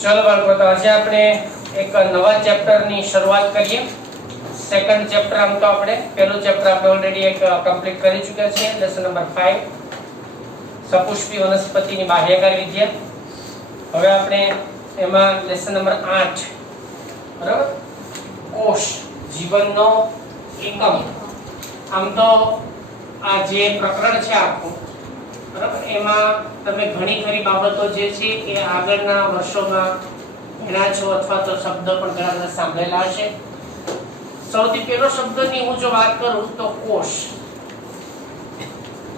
चलो बाळको, तो आज આપણે એક નવા ચેપ્ટરની શરૂઆત કરીએ. સેકન્ડ ચેપ્ટર આમ તો આપણે પહેલું ચેપ્ટર આપણે ઓલરેડી એક કમ્પ્લીટ કરી ચૂક્યા છીએ, લેસન નંબર 5 સપુષ્પી વનસ્પતિની બાહ્યકારી વિદ્યા. હવે આપણે એમાં લેસન નંબર 8 બરાબર, કોષ જીવનનો એકમ. આમ તો આ જે પ્રકરણ છે આખું બરાબર, એમાં તમે ઘણી ખરી બાબતો જે છે એ આગળના વર્ષોમાં ભણ્યા છો અથવા તો શબ્દ પણ ઘણા બધા સાંભળેલા હશે. સૌથી પહેલો શબ્દની હું જો વાત કરું તો કોષ.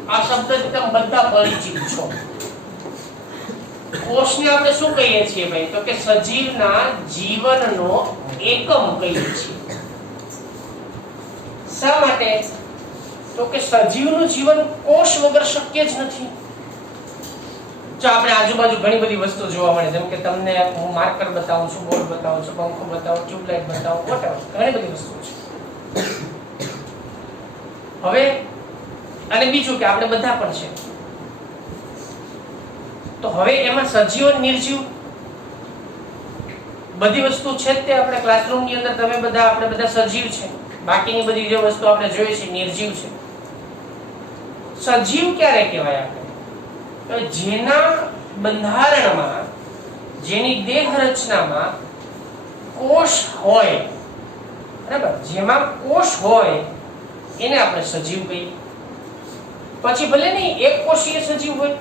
આ શબ્દથી તમે બધા પરિચિત છો. કોષને આપણે શું કહીએ છીએ ભાઈ? તો કે સજીવના જીવનનો એકમ કહીએ છીએ. શા માટે? તો કે સજીવનું જીવન કોષ વગર શક્ય જ નથી. જો આપણે આજુબાજુ ઘણી બધી વસ્તુ જોવા મળે, જેમ કે તમને હું માર્કર બતાવું છું, બોર્ડ બતાવું છું, પંખો બતાવું, ટ્યુબલાઇટ બતાવું, વોટેવર, ઘણી બધી વસ્તુઓ છે. હવે અને બીજું કે આપણે બધા પણ છે. તો હવે એમાં સજીવ નિર્જીવ બધી વસ્તુ છે તે આપણે ક્લાસરૂમની અંદર તમે બધા આપણે બધા સજીવ છે. બાકીની બધી જે વસ્તુ આપણે જોઈએ છે નિર્જીવ છે. સજીવ ક્યારે કહેવાય આપણે? જેના બંધારણમાં, જેની દેહ રચનામાં કોષ હોય, બરાબર, જેમાં કોષ હોય એને આપણે સજીવ કહીએ. પછી ભલે નહીં એક કોષીય સજીવ હોય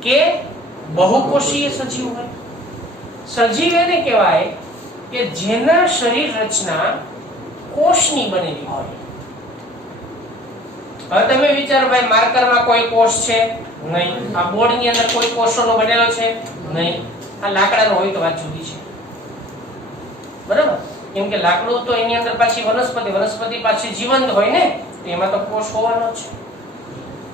કે બહુકોષીય સજીવ હોય, સજીવ એને કહેવાય કે જેના શરીર રચના કોષની બનેલી હોય. હવે તમે વિચારો ભાઈ, માર્કરમાં કોઈ કોષ છે નહીં, આ બોર્ડની અંદર કોઈ કોષોનો બનેલો છે નહીં, આ લાકડાનો હોય તો વાત જુદી છે, બરાબર? કેમ કે લાકડું તો એની અંદર પાછી વનસ્પતિ પાછી જીવંત હોય ને, તો એમાં તો કોષ હોવાનો છે.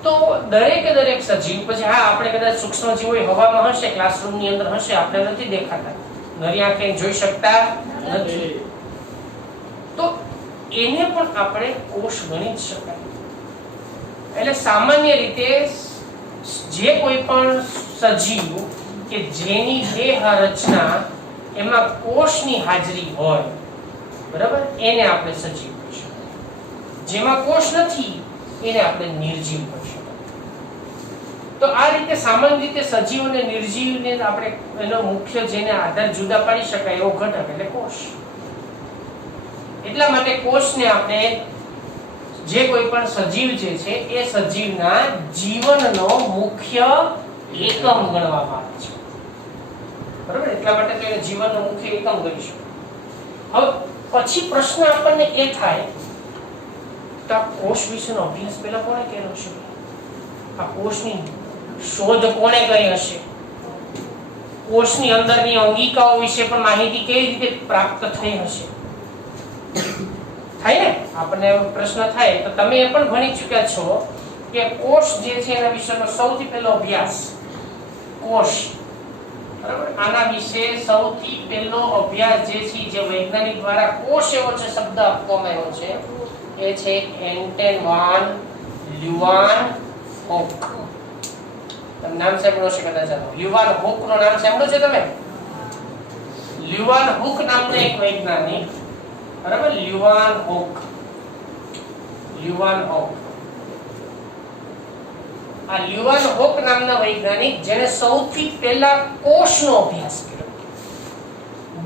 તો દરેકે દરેક સજીવ, પછી હા આપણે કદાચ સૂક્ષ્મ જીવો હવામાં હશે, ક્લાસરૂમની અંદર હશે, આપણે નથી દેખાતા, નરી આંખે જોઈ શકતા નથી, તો એને પણ આપણે કોષ ગણી જ શકાય. એટલે સામાન્ય રીતે જે કોઈ પણ સજીવ કે જેની દેહ રચના એમાં કોષની હાજરી હોય, બરાબર, એને આપણે સજીવ કહીશું. જેમાં કોષ નથી એને આપણે નિર્જીવ કહીશું. તો આ રીતે સામાન્ય રીતે સજીવ અને નિર્જીવને આપણે એનો મુખ્ય જેને આધાર જુદા પાડી શકાય એવો ઘટક એટલે કોષ. એટલા માટે કોષને આપણે જે કોઈ પણ સજીવ જે છે એ સજીવના જીવનનો મુખ્ય એકમ ગણવામાં આવે છે, બરાબર? એટલા માટે તો એને જીવનનો મુખ્ય એકમ ગણીશું. હવે પછી પ્રશ્ન આપણને એ થાય તો આ કોષ વિશેનો અભ્યાસ પહેલા કોણે કર્યો હશે? આ કોષની શોધ કોણે કરી હશે? કોષની અંદરની અંગિકાઓ વિશે પણ માહિતી કેવી રીતે પ્રાપ્ત થઈ હશે? થાય ને, આપણને પ્રશ્ન થાય. તો તમે એ પણ ભણી ચૂક્યા છો કે કોષ જે છે એના વિશેનો સૌથી પહેલો અભ્યાસ કોષ, બરાબર, આના વિશે સૌથી પહેલો અભ્યાસ જે છે, જે વૈજ્ઞાનિક દ્વારા કોષ એવો છે શબ્દ આપવામાં આવ્યો છે, એ છે એન્ટન વાન લ્યુવાનહોક. તમે નામ સાંભળ્યું હશે કદાચ. લ્યુવાનહોક નું નામ સાંભળ્યું છે તમે? લ્યુવાનહોક નામના એક વૈજ્ઞાનિક, બરાબર, લ્યુવાનહોક. આ લ્યુવાનહોક નામના વૈજ્ઞાનિક જેને સૌથી પહેલા કોષનો અભ્યાસ કર્યો.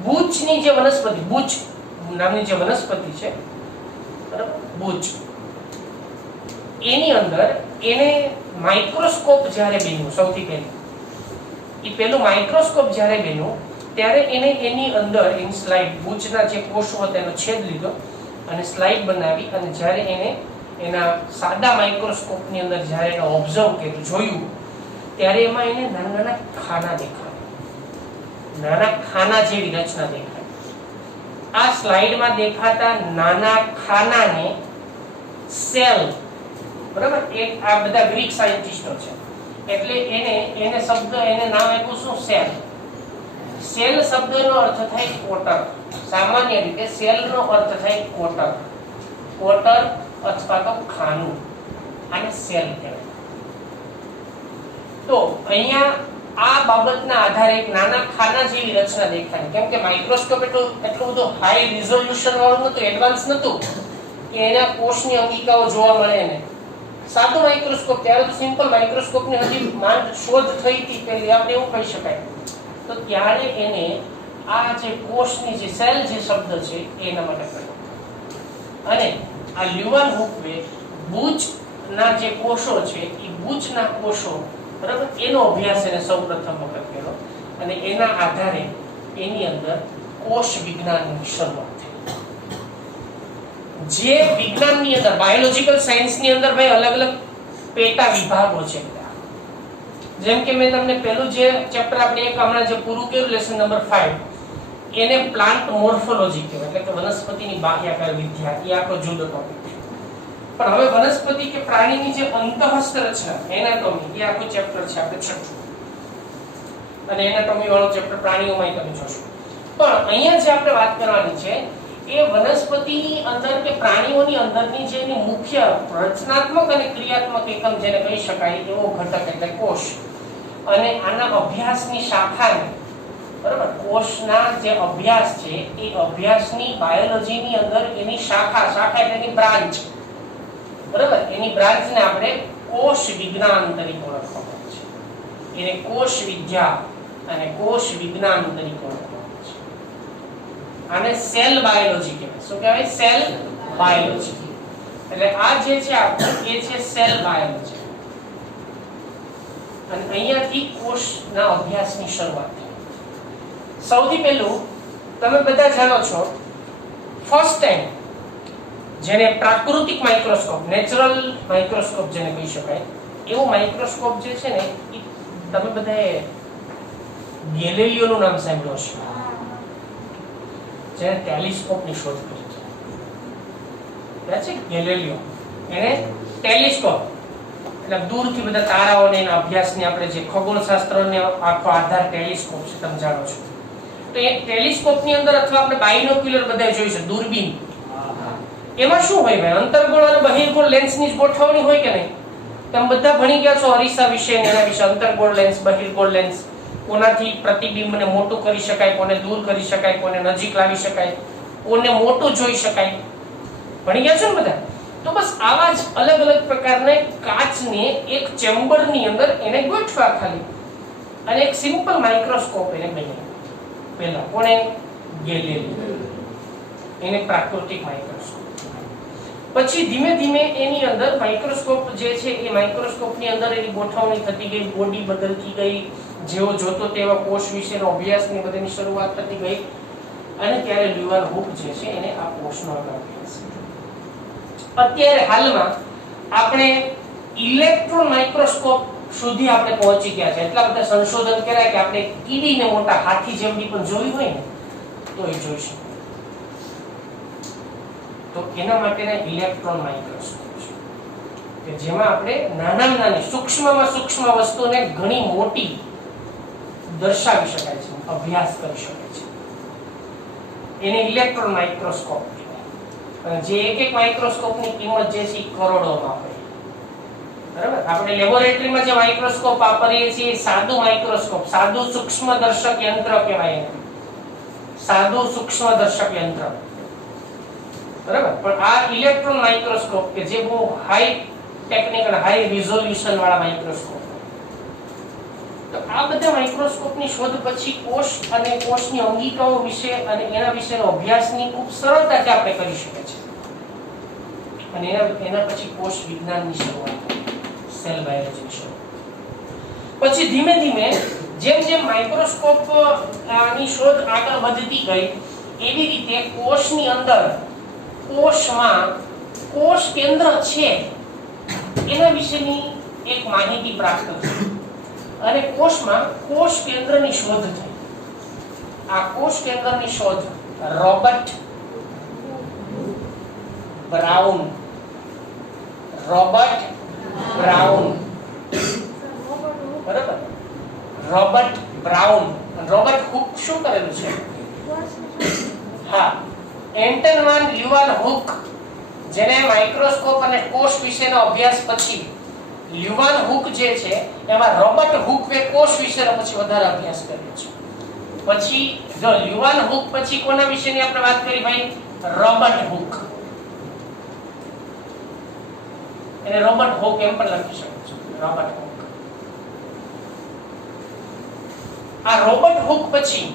બુચની જે વનસ્પતિ, બુચ નામની જે વનસ્પતિ છે, બરાબર, બુચ, એની અંદર એને માઇક્રોસ્કોપ જ્યારે બન્યું, સૌથી પહેલું એ પેલું માઇક્રોસ્કોપ જ્યારે બન્યું ત્યારે એને એની અંદર એની સ્લાઇડ, બુચના જે કોષો હતા એનો છેદ લીધો અને સ્લાઇડ બનાવી, અને જ્યારે એને એના સાદા માઇક્રોસ્કોપની અંદર જ્યારે એને ઓબ્ઝર્વ કર્યું, જોયું, ત્યારે એમાં એને નાના નાના ખાના દેખાયા, નાના ખાના જેવી રચના દેખાય. આ સ્લાઇડમાં દેખાતા નાના ખાનાને સેલ, બરાબર, એક આ બધા ગ્રીક સાયન્ટિસ્ટો છે એટલે એને શબ્દ, એને નામ આપ્યું શું? સેલ. સેલ શબ્દનો અર્થ થાય કોટર. સામાન્ય રીતે સેલનો અર્થ થાય કોટર, કોટર અથવા તો ખાનું, આને સેલ કહેવાય. તો અહીંયા આ બાબતના આધારે એક નાના ખાના જેવી રચના દેખાય, કેમ કે માઇક્રોસ્કોપ એટલું બધું હાઈ રિઝોલ્યુશન વાળું નતું, એડવાન્સ નતું કે એના કોષની અંગિકાઓ જોવા મળે ને. સાદું માઇક્રોસ્કોપ, ત્યારે તો સિમ્પલ માઇક્રોસ્કોપની હજી માંડ શોધ થઈ હતી પહેલી, આપણે એવું કહી શકાય. તો ત્યારે એને આ જે કોષની જે સેલ જે શબ્દ છે એના માટે કર્યો. અને આ લ્યુવાન હુકે બુચના જે કોષો છે એ બુચના કોષો, બરાબર, એનો અભ્યાસ એને સૌપ્રથમ વખત કર્યો અને એના આધારે એની અંદર કોષ વિજ્ઞાનની શરૂઆત થઈ. જે વિજ્ઞાનની અંદર બાયોલોજીકલ સાયન્સની અંદર ભાઈ અલગ અલગ પેટા વિભાગો છે. જેમ કે મેં તમને પહેલું જે ચેપ્ટર આપણે એક હમણાં જે પૂરું કર્યું લેસન નંબર 5, એને પ્લાન્ટ મોર્ફોલોજી કહેવાય, એટલે કે વનસ્પતિની બાહ્યાકાર વિદ્યા. એ આખો જુદો ટોપિક છે. પણ હવે વનસ્પતિ કે પ્રાણીની જે અંતઃસ્થ રચના, એનાટોમી, એ આખું ચેપ્ટર છે આપણે છઠ્ઠું. અને એનાટોમી વાળો ચેપ્ટર પ્રાણીઓમાં તમે જોશો. પણ અહીંયા જે આપણે વાત કરવાની છે એ વનસ્પતિની અંદર કે પ્રાણીઓની અંદરની જે એની મુખ્ય રચનાત્મક અને ક્રિયાત્મક એકમ જેને કહી શકાય એવો ઘટક એટલે કોષ. અને આના અભ્યાસની શાખાને, બરાબર, કોષના જે અભ્યાસ છે એ અભ્યાસની બાયોલોજીની અંદર એની શાખા એટલે એની બ્રાન્ચ, બરાબર, એની બ્રાન્ચને આપણે કોષ વિજ્ઞાન તરીકે ઓળખવામાં આવે છે. એને કોષ વિદ્યા અને કોષ વિજ્ઞાન તરીકે ઓળખવામાં આવે છે. આને સેલ બાયોલોજી કહેવાય. શું કહેવાય? Cell biology. એટલે આ જે છે એ છે સેલ બાયોલોજી. અને અહીંયાથી કોષના અભ્યાસની શરૂઆત થઈ. સૌથી પહેલું તમે બધા જાણો છો, ફર્સ્ટ ટાઈમ જેને પ્રાકૃતિક માઇક્રોસ્કોપ, નેચરલ માઇક્રોસ્કોપ જેને કહી શકાય, એવું માઇક્રોસ્કોપ જે છે ને, તમે બધાએ ગેલેલિયોનું નામ સાંભળ્યું હશે, જેને ટેલિસ્કોપની શોધ કરી છે. યાદ છે? ગેલેલિયો, એને ટેલિસ્કોપ એટલે દૂરથી બધા તારાઓને એના અભ્યાસની આપણે જે ખગોળશાસ્ત્રને આખો આધાર ટેલિસ્કોપ છે, તમે જાણો છો. તો એ ટેલિસ્કોપની અંદર અથવા આપણે બાયનોક્યુલર બધા જોઈશું, દૂરબીન, એમાં શું હોય ભાઈ? અંતર્ગોળ અને બહિર્ગોળ લેન્સની જ ગોઠવણી હોય કે નહીં? તમે બધા ભણી ગયા છો અરીસા વિશે, એના વિશે, અંતર્ગોળ લેન્સ, બહિર્ગોળ લેન્સ, કોનાથી પ્રતિબિંબને મોટું કરી શકાય, કોને દૂર કરી શકાય, કોને નજીક લાવી શકાય, કોને મોટું જોઈ શકાય. ભણી ગયા છો ને બધા? તો બસ આવા જ અલગ અલગ પ્રકારના કાચને એક ચેમ્બરની અંદર એને ગોઠવા ખાલી, અને એક સિમ્પલ માઇક્રોસ્કોપ એને બન્યો. પહેલા કોણે? ગેલેલિયો. એને પ્રાકૃતિક માઇક્રોસ્કોપ. પછી ધીમે ધીમે એની અંદર માઇક્રોસ્કોપ જે છે એ માઇક્રોસ્કોપની અંદર એની ગોઠવણી થતી ગઈ, બોડી બદલતી ગઈ, જેવો જોતો તેવા કોષ વિશેનો અભ્યાસની બધાની શરૂઆત થતી ગઈ. અને ત્યારે લ્યુવાન હુક જે છે એને આ કોષનો અભ્યાસ. અત્યારે હાલમાં આપણે ઇલેક્ટ્રોન માઇક્રોસ્કોપ સુધી આપણે પહોંચી ગયા છે. એટલા બધા સંશોધન કર્યા કે આપણે કીડીને મોટા હાથી જેમની પણ જોઈ હોય ને તો એ જોઈ શકીએ. તો એના માટેના ઇલેક્ટ્રોન માઇક્રોસ્કોપ છે કે જેમાં આપણે નાનામાં નાની સૂક્ષ્મમાં સૂક્ષ્મ વસ્તુને ઘણી મોટી દર્શાવી શકાય છે, અભ્યાસ કરી શકાય છે. એને ઇલેક્ટ્રોન માઇક્રોસ્કોપ કહેવાય. અને જે એક માઇક્રોસ્કોપની કિંમત જે છે કરોડોમાં હોય. બરાબર? આપણે લેબોરેટરીમાં જે માઇક્રોસ્કોપ વાપરીએ છીએ સાદું માઇક્રોસ્કોપ, સાદું સૂક્ષ્મદર્શક યંત્ર કહેવાય એને. સાદું સૂક્ષ્મદર્શક યંત્ર. બરાબર? પણ આ ઇલેક્ટ્રોન માઇક્રોસ્કોપ કે જે બહુ હાઈ ટેકનિક અને હાઈ રિઝોલ્યુશન વાળા માઇક્રોસ્કોપ. તો આ બધા માઇક્રોસ્કોપની શોધ પછી કોષ અને કોષની અંગિકાઓ વિશે અને એના વિશેનો અભ્યાસની ખૂબ સરળતાથી આપણે કરી શકીએ છીએ. અને એના પછી કોષ વિજ્ઞાનની શરૂઆત, સેલ બાયોલોજી શરૂ. પછી ધીમે ધીમે જેમ જેમ માઇક્રોસ્કોપ ની શોધ આગળ વધતી ગઈ એવી રીતે કોષની અંદર, કોષમાં કોષ કેન્દ્ર છે એના વિશેની એક માહિતી પ્રાપ્ત થઈ. અને કોષમાં કોષ કેન્દ્રની શોધ થઈ. આ કોષ કેન્દ્રની શોધ રોબર્ટ બ્રાઉન બરાબર? Robert Brown. રોબર્ટ હુક શું કરેલું છે? હા, એન્ટન વાન લ્યુવાન હુક, જેને માઇક્રોસ્કોપ અને કોષ વિશેનો અભ્યાસ પછી લ્યુવાન હુક જે છે એમાં રોબર્ટ હુકે કોષ વિશેનો પછી વધારે અભ્યાસ કર્યો છે. પછી જો લ્યુવાન હુક પછી કોના વિશેની આપણે વાત કરી ભાઈ? Robert Hooke. એને રોબર્ટ હુક એમ પણ લખી શકો છો, રોબર્ટ હુક. આ રોબર્ટ હુક પછી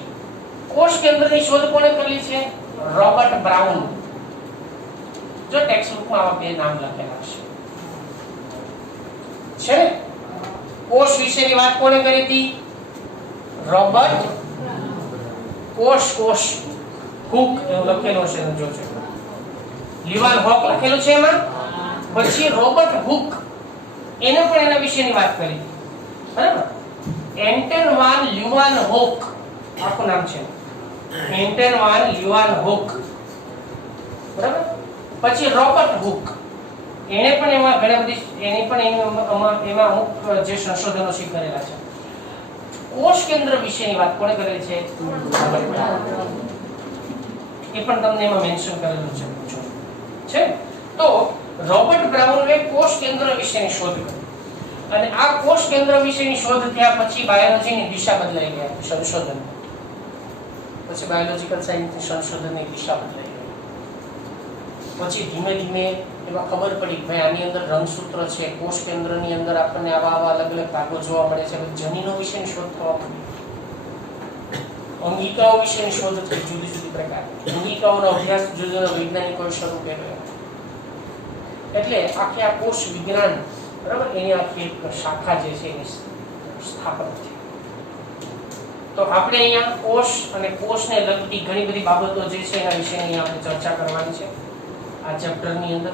કોષ કેન્દ્રની શોધ કોણે કરી છે? Robert brown. જો ટેક્સ્ટ બુકમાં આવા બે નામ લખેલા છે. કોષ વિશેની વાત કોણે કરી હતી? રોબર્ટ કોષ હુક એવું લખેલું છે, જોજો. લ્યુવાન હુક લખેલું છે એમાં. પછી રોબર્ટ હુક એને પણ એના વિશેની વાત કરી, બરાબર? એન્ટન વાન લ્યુવાન હુક આખું નામ છે, એન્ટન વાન લ્યુવાન હુક, બરાબર? પછી રોબર્ટ હુક એને પણ એમાં ઘણા બધી એમાં અમુક જે સંશોધનો શી કરેલા છે. કોષ કેન્દ્ર વિશેની વાત કોણે કરેલી છે? એ પણ તમને એમાં મેન્શન કરેલું છે. તો રોબર્ટ બ્રાઉનએ કોષ કેન્દ્ર વિશેની શોધ કરી અને આ કોષ કેન્દ્ર વિશેની શોધ થયા પછી બાયોલોજીની દિશા બદલાઈ ગઈ. સંશોધન પછી બાયોલોજીકલ સાયન્સની સંશોધનની દિશા બદલાઈ ગઈ. પછી ધીમે ધીમે એમાં ખબર પડી ભાઈ આની અંદર રંગસૂત્ર છે, કોષ કેન્દ્રની અંદર આપણને આવા અલગ અલગ ભાગો જોવા મળે છે. જનીનો વિશેની શોધ થવા માંડી, અંગિકાઓ વિશેની શોધ થઈ, જુદી જુદી પ્રકારની અંગિકાઓનો અભ્યાસ જુદા જુદા વૈજ્ઞાનિકોએ શરૂ કર્યો. એટલે આખી આ કોષ વિજ્ઞાન, બરાબર, એની આખી એક શાખા જે છે એની સ્થાપના છે. તો આપણે અહીંયા કોષ અને કોષને લગતી ઘણી બધી બાબતો જે છે એના વિશેની આપણે ચર્ચા કરવાની છે આ ચેપ્ટરની અંદર.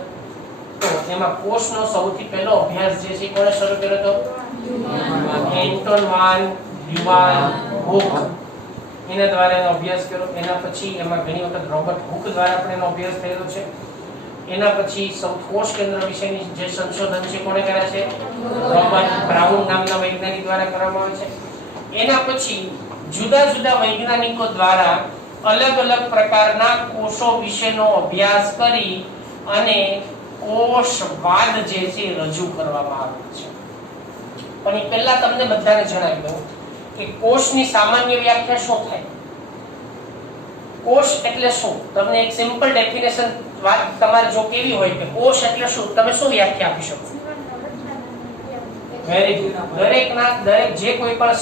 તો એમાં કોષનો સૌથી પહેલો અભ્યાસ જે છે કોણે શરૂ કર્યો હતો? Anton van લ્યુવાન hook. એના દ્વારા એનો અભ્યાસ કર્યો. એના પછી એમાં ઘણી વખત રોબર્ટ હુક દ્વારા પણ એનો અભ્યાસ થયેલો છે. એના પછી કોષ કેન્દ્ર વિશેની જે સંશોધન છે કોણે કર્યા છે? રોબર્ટ બ્રાઉન નામના વૈજ્ઞાનિક દ્વારા કરવામાં આવે છે. એના પછી જુદા જુદા વૈજ્ઞાનિકો દ્વારા અલગ અલગ પ્રકારના કોષો વિશેનો અભ્યાસ કરી અને કોષવાદ જે છે રજૂ કરવામાં આવ્યો છે. પણ એ પહેલા તમને બધાને જણાવી દઉં કે કોષની સામાન્ય વ્યાખ્યા શું થાય. કોષ એટલે શું? તમને એક સિમ્પલ ડેફિનેશન વાત તમારે જો કેવી હોય કે કોષ એટલે શું, તમે શું વ્યાખ્યા આપી શકો? Very good. દરેક જે કોઈ પણ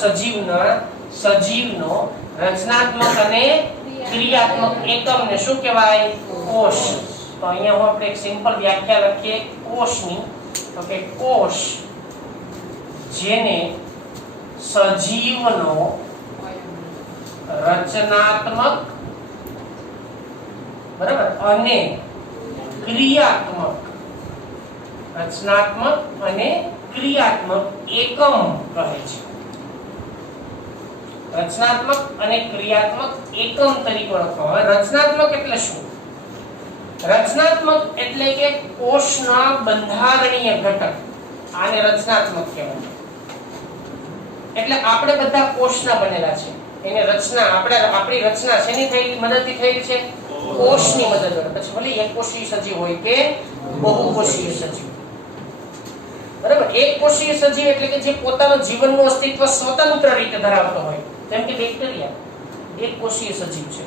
સજીવનો રચનાત્મક અને ક્રિયાત્મક એકમને શું કહેવાય? કોષ. તો અહીંયા હું આપણે એક સિમ્પલ વ્યાખ્યા લખીએ કોષની, તો કે કોષ જેને સજીવનો રચનાત્મક, બરાબર, અને ક્રિયાત્મક, રચનાત્મક અને ક્રિયાત્મક એકમ કહે છે. રચનાત્મક અને ક્રિયાત્મક એકમ તરીકે ઓળખવામાં આવે. રચનાત્મક એટલે શું? રચનાત્મક એટલે કે કોષના બંધારણીય ઘટક, આને રચનાત્મક કહેવાય. એટલે આપણે બધા કોષના બનેલા છે. એને રચના આપણી રચના શેની થયેલી મદદથી થયેલી છે? કોષની મદદ વડે. પછી ભલે એક કોષીય સજીવ હોય કે બહુકોષીય સજીવ, બરાબર. એક કોષીય સજીવ એટલે કે જે પોતાનું જીવનનું અસ્તિત્વ સ્વતંત્ર રીતે ધરાવતો હોય, જેમ કે બેક્ટેરિયા એક કોષીય સજીવ છે.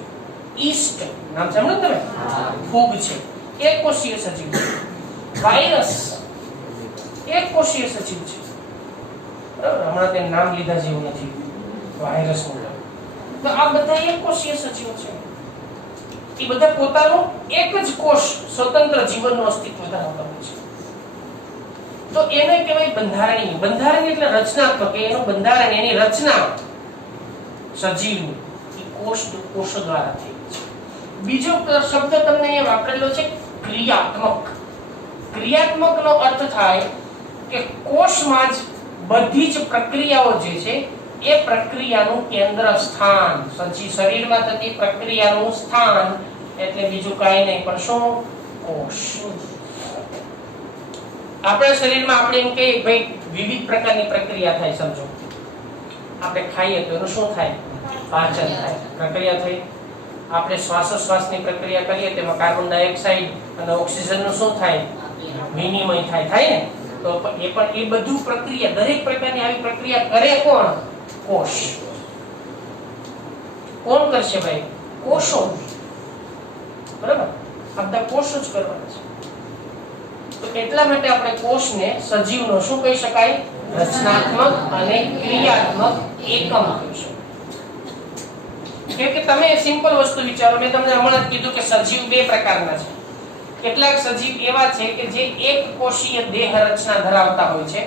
ઈસ્ટ નામ સાંભળ્યું તમે? ફૂગ છે, એક કોષીય સજીવ છે. વાયરસ એક કોષીય સજીવ છે, બરાબર. હમણાં તે નામ લીધા જેવું નથી વાયરસનું. તો આ બધા એક કોષીય સજીવો છે. એ બધા પોતાનું એક જ કોષ સ્વતંત્ર જીવનનું અસ્તિત્વ ધરાવતા હોય છે. તો એને કહેવાય બંધારણીય. બંધારણીય એટલે રચનાત્મક. એનું બંધારણ, એની રચના સજીવની એ કોષો દ્વારા થઈ છે. બીજો શબ્દ તમને અહીંયા વાપરેલો છે ક્રિયાત્મક. ક્રિયાત્મકનો અર્થ થાય કે કોષમાં જ બધી જ પ્રક્રિયાઓ જે છે એ પ્રક્રિયાનું કેન્દ્ર સ્થાન, શરીરમાં થતી પ્રક્રિયાનું સ્થાન એટલે બીજું કાંઈ નહીં પણ શું? કોષ. આપણા શરીરમાં આપણે એમ કહીએ ભાઈ વિવિધ પ્રકારની પ્રક્રિયા થાય. સમજો આપણે ખાઈએ તો એનું શું થાય? પાચન થાય, પ્રક્રિયા થઈ. આપણે શ્વાસોશ્વાસની પ્રક્રિયા કરીએ તેમાં કાર્બન ડાયોક્સાઇડ અને ઓક્સિજનનું શું થાય? વિનિમય થાય ને. તો એ પણ એ બધું પ્રક્રિયા, દરેક પ્રકારની આવી પ્રક્રિયા કરે કોણ? કોષ. કોણ કરશે ભાઈ? કોષો. બરાબર, આ બધા કોષો જ કરવાના છે. તો એટલા માટે આપણે કોષને સજીવનો શું કહી શકાય? રચનાત્મક અને ક્રિયાત્મક એકમ કહી શકાય. કે તમે સિમ્પલ વસ્તુ વિચારો, મેં તમને હમણાં જ કીધું કે સજીવ બે પ્રકારના છે. કેટલાક સજીવ એવા છે કે જે એક કોષીય દેહ રચના ધરાવતા હોય છે,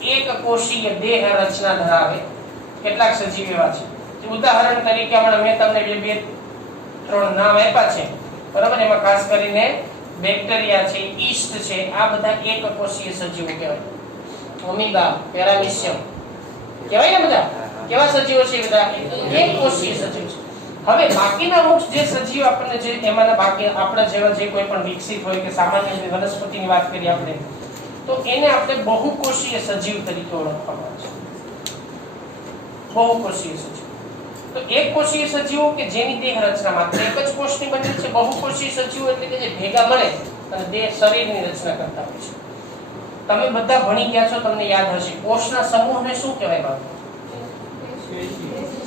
એક કોષીય દેહ રચના ધરાવે. કેટલાક સજીવ એવા છે. ઉદાહરણ તરીકે હમણાં મેં તમને બે ત્રણ નામ આપ્યા છે, બરાબર? એમાં ખાસ કરીને બેક્ટેરિયા છે, ઈસ્ટ છે, આ બધા એક કોષીય સજીવો કહેવાય. અમીબા, પેરામીશિયમ કહેવાય ને બધા. કેવા સજીવો છે બધા? એક કોષીય સજીવ છે. હવે બાકીના અમુક જે સજીવ આપણને જે એમાંના બાકી આપણા જેવા જે કોઈ પણ વિકસિત હોય કે સામાન્ય વનસ્પતિની વાત કરીએ આપણે, તો એને આપણે બહુકોષીય સજીવ તરીકે ઓળખવામાં આવે છે. બહુકોષીય સજીવ. તો એક કોષીય સજીવો કે જેની દેહ રચના માત્ર એક જ કોષની બનેલી છે. બહુકોષીય સજીવો એટલે કે જે ભેગા મળે અને દેહ શરીરની રચના કરતા હોય છે. તમે બધા ભણી ગયા છો, તમને યાદ હશે, કોષના સમૂહને શું કહેવાય બાળકો?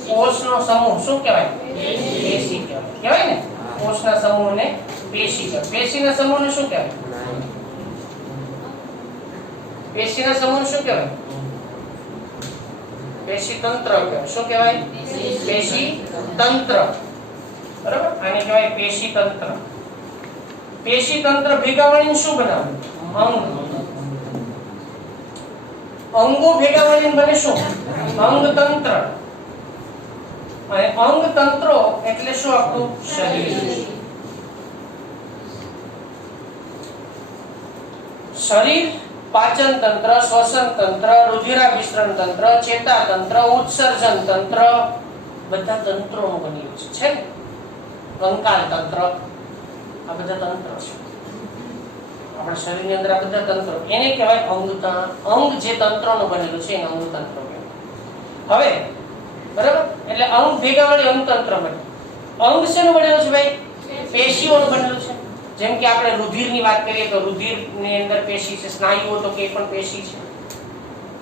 કોષનો સમૂહ શું કહેવાય? પેશી કહેવાય. કહેવાય ને? કોષના સમૂહને પેશી કહેવાય. પેશીના સમૂહને શું કહેવાય? પેશીના સમૂહને શું કહેવાય? પેશી તંત્ર કહેવાય. શું કહેવાય? પેશી તંત્ર. બરાબર, આને કહેવાય પેશી તંત્ર. પેશી તંત્ર ભેગા મળીને શું બનાવે? અંગ. અંગો ભેગા મળીને બને શું? અંગ તંત્ર. અને અંગ તંત્રો એટલે શું? આપણું શરીર. શરીર, પાચન તંત્ર, શ્વસન તંત્ર, રુધિરાભિસરણ તંત્ર, ચેતા તંત્ર, ઉત્સર્જન તંત્ર, બધા તંત્રોનું બનેલું છે ને? કંકાલ તંત્ર, આ બધા તંત્ર છે આપણા શરીરની અંદર. આ બધા તંત્રો એને કહેવાય અંગ. અંગ જે તંત્રોનું બનેલું છે એને અંગ તંત્ર કહેવાય. હવે બરાબર, એટલે અંગ ભેગા મળી અંગ તંત્ર બને. અંગ શેનું બનેલું છે ભાઈ? પેશીઓનું બનેલું છે. જેમ કે આપણે રુધિરની વાત કરીએ તો રુધિરની અંદર પેશી છે, સ્નાયુઓ તો કે પણ પેશી છે.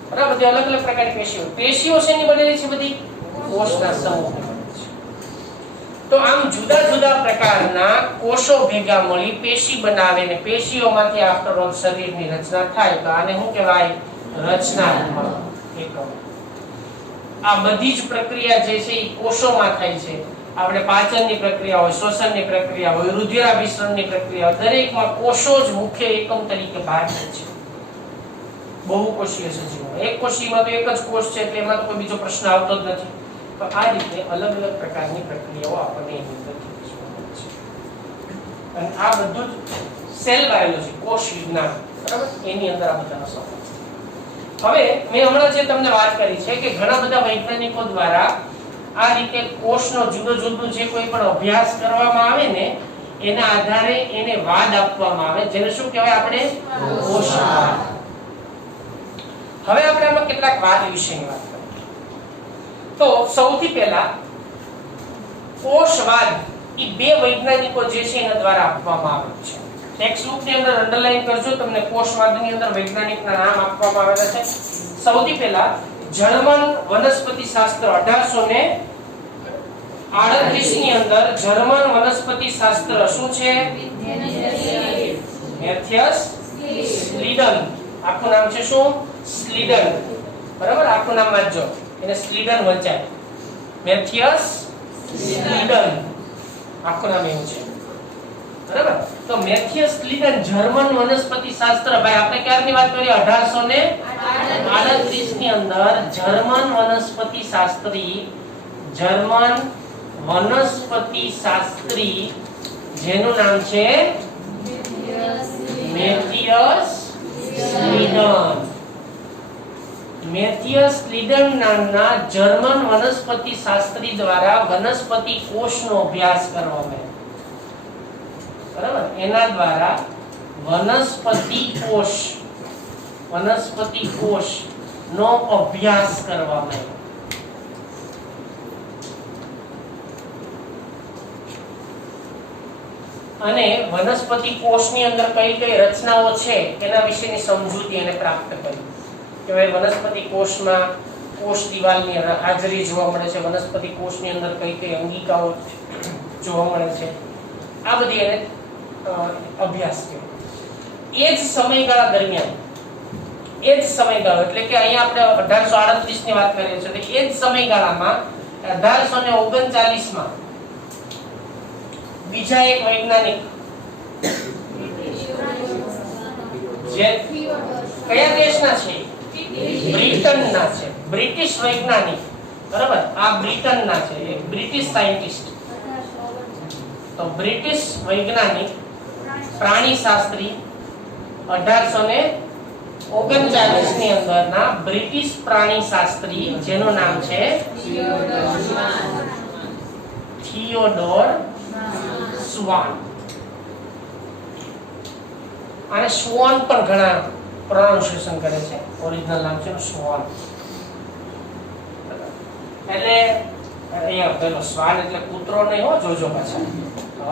બરાબર, બધી અલગ અલગ પ્રકારની પેશીઓ. પેશીઓ શેની બનેલી છે? બધી કોષના સમૂહની બનેલી છે. તો આમ જુદા જુદા પ્રકારના કોષો ભેગા મળી પેશી બનાવે ને પેશીઓમાંથી આફ્ટર ઓલ શરીરની રચના થાય. તો આને શું કહેવાય? રચનાત્મક એકમ. આ બધી જ પ્રક્રિયા જે છે એ કોષોમાં થાય છે. આપણે પાચનની પ્રક્રિયા હોય, શ્વસનની પ્રક્રિયા હોય, રુધિરાભિસરણની પ્રક્રિયા હોય, દરેકમાં કોષો જ મુખ્ય એકમ તરીકે ભાગ લે છે. બહુકોષીય સજીવો. એક કોષીમાં તો એક જ કોષ છે એટલે એમાં તો કોઈ બીજો પ્રશ્ન આવતો જ નથી. તો આ રીતે અલગ અલગ પ્રકારની પ્રક્રિયાઓ આપણને એની અંદર જોવા મળે છે. અને આ બધું જ સેલ બાયોલોજી, કોષ વિજ્ઞાન, બરાબર, એની અંદર આ બધાનો સમાવેશ. હવે મેં હમણાં જે તમને વાત કરી છે કે ઘણા બધા વૈજ્ઞાનિકો દ્વારા આ રીતે કોષનો જુદો જુદો જે કોઈ પણ અભ્યાસ કરવામાં આવે ને એના આધારે એને વાદ આપવામાં આવે, જેને શું કહેવાય? આપણે કોષવાદ. હવે આપણે આમાં કેટલાક વાદ વિશેની વાત કરીએ. તો સૌથી પહેલા કોષવાદ એ બે વૈજ્ઞાનિકો જે છે એના દ્વારા આપવામાં આવ્યો છે. ટેક્સ્ટબુકની અંદર અંડરલાઈન કરજો, તમને કોષવાદની અંદર વૈજ્ઞાનિકના નામ આપવામાં આવેલા છે. સૌથી પહેલા જર્મન વનસ્પતિ શાસ્ત્ર 1838 ની અંદર જર્મન વનસ્પતિ શાસ્ત્ર શું છે? મેથિયસ સ્લીડન. આખું નામ છે શું? સ્લીડન. બરાબર, આખું નામ વાંચજો, એને સ્લીડન વંચાય. મેથિયસ સ્લીડન આખું નામ એવું છે. બરાબર, તો મેથિયસ સ્લીડન જર્મન વનસ્પતિ શાસ્ત્ર. ભાઈ આપણે ક્યારની વાત કરીએ? 1838 ની અંદર જર્મન વનસ્પતિ શાસ્ત્રી, જર્મન વનસ્પતિ શાસ્ત્રી જેનું નામ છે મેથિયસ સ્લીડન. મેથિયસ સ્લીડન નામના જર્મન વનસ્પતિ શાસ્ત્રી દ્વારા વનસ્પતિ કોષનો અભ્યાસ કરવામાં આવ્યો. બરાબર, એના દ્વારા વનસ્પતિ કોષ નો અભ્યાસ કરવામાં આવ્યો. અને વનસ્પતિ કોષની અંદર કઈ કઈ રચનાઓ છે એના વિશેની સમજૂતી એને પ્રાપ્ત કરી કે ભાઈ વનસ્પતિ કોષમાં કોષ દિવાલની હાજરી જોવા મળે છે, વનસ્પતિ કોષની અંદર કઈ કઈ અંગિકાઓ જોવા મળે છે, આ બધી એને અભ્યાસ કર્યો. એ જ સમયગાળા દરમિયાન એટલે કે અહીંયા આપણે 1838 ની વાત કરીએ છીએ, તો એ જ સમયગાળામાં 1839 માં બીજા એક વૈજ્ઞાનિક જે કયા દેશના છે? બ્રિટનના છે. બ્રિટિશ વૈજ્ઞાનિક, બરાબર, આ બ્રિટનના છે, એક બ્રિટિશ સાયન્ટિસ્ટ. તો બ્રિટિશ વૈજ્ઞાનિક પ્રાણીશાસ્ત્રી 1839 ની અંદરના બ્રિટિશ પ્રાણીશાસ્ત્રી જેનું નામ છે થિયોડોર સ્વાન. અને સ્વાન પણ ઘણા પ્રોનાઉન્સિએશન કરે છે, ઓરિજિનલ નામ છે સ્વાન. એટલે અહીંયા પેલો સ્વાન એટલે કૂતરો નહીં હો, જોજો પાછા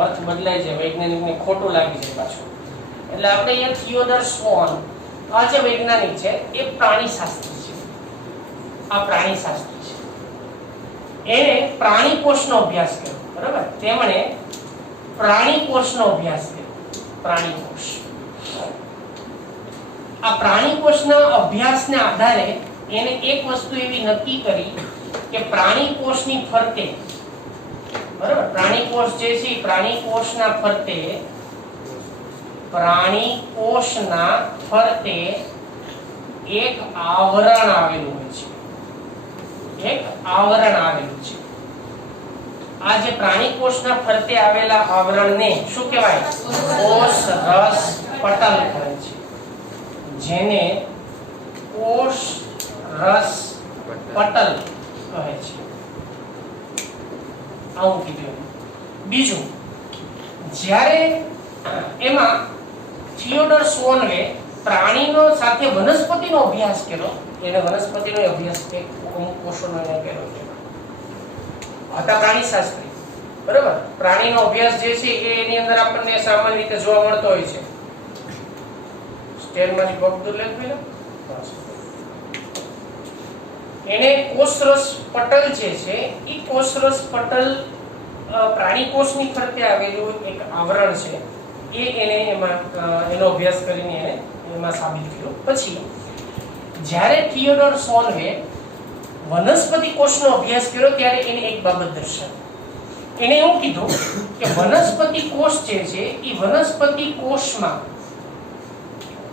અર્થ બદલાય છે, વૈજ્ઞાનિકને ખોટું લાગી જાય પાછું. એટલે આપણે અહીંયા થિયોડોર સ્વાન આ જે વૈજ્ઞાનિક છે એ પ્રાણીશાસ્ત્રી છે. આ પ્રાણીશાસ્ત્રી છે. એને પ્રાણી કોષનો અભ્યાસ કર્યો, બરાબર. તેમણે પ્રાણી કોષનો અભ્યાસ કર્યો. પ્રાણી કોષ. આ પ્રાણી કોષના અભ્યાસના આધારે એને એક વસ્તુ એવી નક્કી કરી કે પ્રાણી કોષની ફરતે, બરાબર, પ્રાણી કોષ જે છે પ્રાણી કોષના ફરતે એક આવરણ આવેલું હોય છે. એક આવરણ આવેલું છે. આ જે પ્રાણી કોષના ફરતે આવેલા આવરણને શું કહેવાય? કોષ રસ પટલ કહે છે. જેને કોષ રસ પટલ કહે છે. આવું કીધું. બીજું, જ્યારે એમાં થિયોડોર સ્વાનવે પ્રાણીનો સાથે વનસ્પતિનો અભ્યાસ કર્યો. એને વનસ્પતિનો અભ્યાસ કે અમુક કોષોનો એને કર્યો છે. હતા પ્રાણીશાસ્ત્રી, બરાબર. પ્રાણીનો અભ્યાસ જે છે એની અંદર આપણને સામાન્ય રીતે જોવા મળતો હોય છે. સ્ટેરમાંથી પગ દૂર લેવું એને કોષરસ પટલ જે છે એ કોષરસ પટલ પ્રાણી કોષની ફરતે આવેલું એક આવરણ છે. એ એને એમાં એનો અભ્યાસ કરીને એને એમાં સાબિત કર્યો. પછી જ્યારે થિયોડોર સ્વાનવે વનસ્પતિ કોષનો અભ્યાસ કર્યો ત્યારે એને એક બાબત દર્શાવી. એને એવું કીધું કે વનસ્પતિ કોષ જે છે એ વનસ્પતિ કોષમાં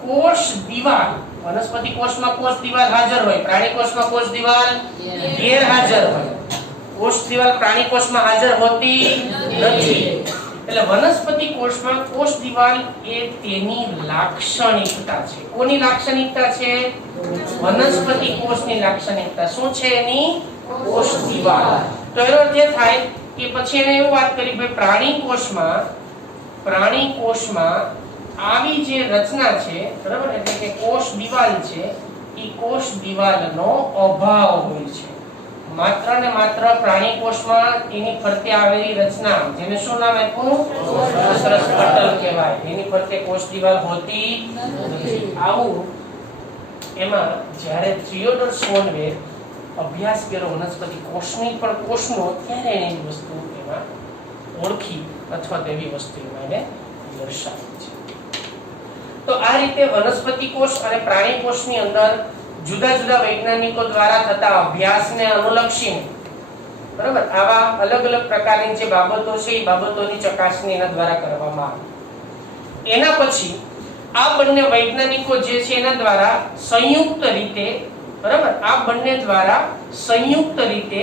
કોષ દિવાલ, વનસ્પતિ કોષમાં કોષ દિવાલ હાજર હોય, પ્રાણી કોષમાં કોષ દિવાલ ગેરહાજર હોય. કોષ દિવાલ પ્રાણી કોષમાં હાજર હોતી નથી. એટલે વનસ્પતિ કોષમાં કોષ દિવાલ એ તેની લાક્ષણિકતા છે. કોની લાક્ષણિકતા છે? વનસ્પતિ કોષની લાક્ષણિકતા. શું છે એની? કોષ દિવાલ. તો એનો અર્થ એ થાય કે પછી એને એવું વાત કરી ભાઈ પ્રાણી કોષમાં આવી જે રચના છે, બરાબર, એટલે કે કોષ દિવાલ છે, એ કોષ દિવાલનો અભાવ હોય છે. માત્ર ને માત્ર પ્રાણી કોષમાં એની ફરતે આવેલી રચના જેને શું નામ આપ્યું? કોષરસ પટલ કહેવાય. એની ફરતે કોષ દિવાલ હોતી નથી. આવું એમાં જ્યારે થિયોડોર સ્વાનવે અભ્યાસ કર્યો વનસ્પતિ કોષની પણ કોષનો, ત્યારે એની વસ્તુ એમાં ઓળખી અથવા તેવી વસ્તુ એમાં એને દર્શાવી છે. તો આ રીતે વનસ્પતિ કોષ અને પ્રાણી કોષની અંદર જુદા જુદા વૈજ્ઞાનિકો દ્વારા થતા અભ્યાસને અનુલક્ષીને, બરાબર, આવા અલગ અલગ પ્રકારની જે બાબતો છે એ બાબતોની ચકાસણી એના દ્વારા કરવામાં આવી. એના પછી આ બંને વૈજ્ઞાનિકો જે છે એના દ્વારા સંયુક્ત રીતે, બરાબર, આ બંને દ્વારા સંયુક્ત રીતે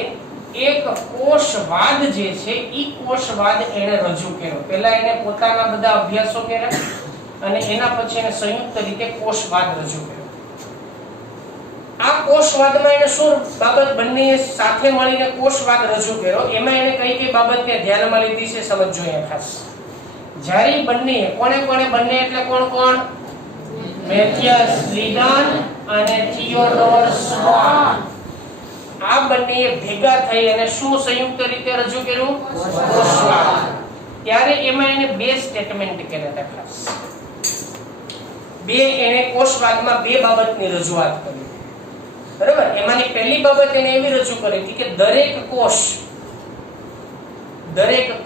એક કોષવાદ જે છે એ કોષવાદ એને રજૂ કર્યો. પહેલા એને પોતાના બધા અભ્યાસો કર્યા અને એના પછી એને સંયુક્ત રીતે કોષવાદ રજૂ કર્યો. આ કોષવાદમાં એને શું બાબત બંને સાથે મળીને કોષવાદ રજૂ કર્યો, એમાં એને કઈ કઈ બાબતને ધ્યાનમાં લીધી છે સમજજો અહીંયા ખાસ. જ્યારે બંને કોણે બંને એટલે કોણ? મેથિયસ લીડન અને થિયોડોર સ્વાન. આ બંને ભેગા થઈ અને શું સંયુક્ત રીતે રજૂ કર્યું? કોષવાદ. ત્યારે એમાં એને બે સ્ટેટમેન્ટ કર્યા હતા ખાસ. બે એને કોષવાદમાં બે બાબતની રજૂઆત કરી. બરાબર? એમાંની પહેલી બાબત એને એવી રજૂ કરી હતી કે દરેક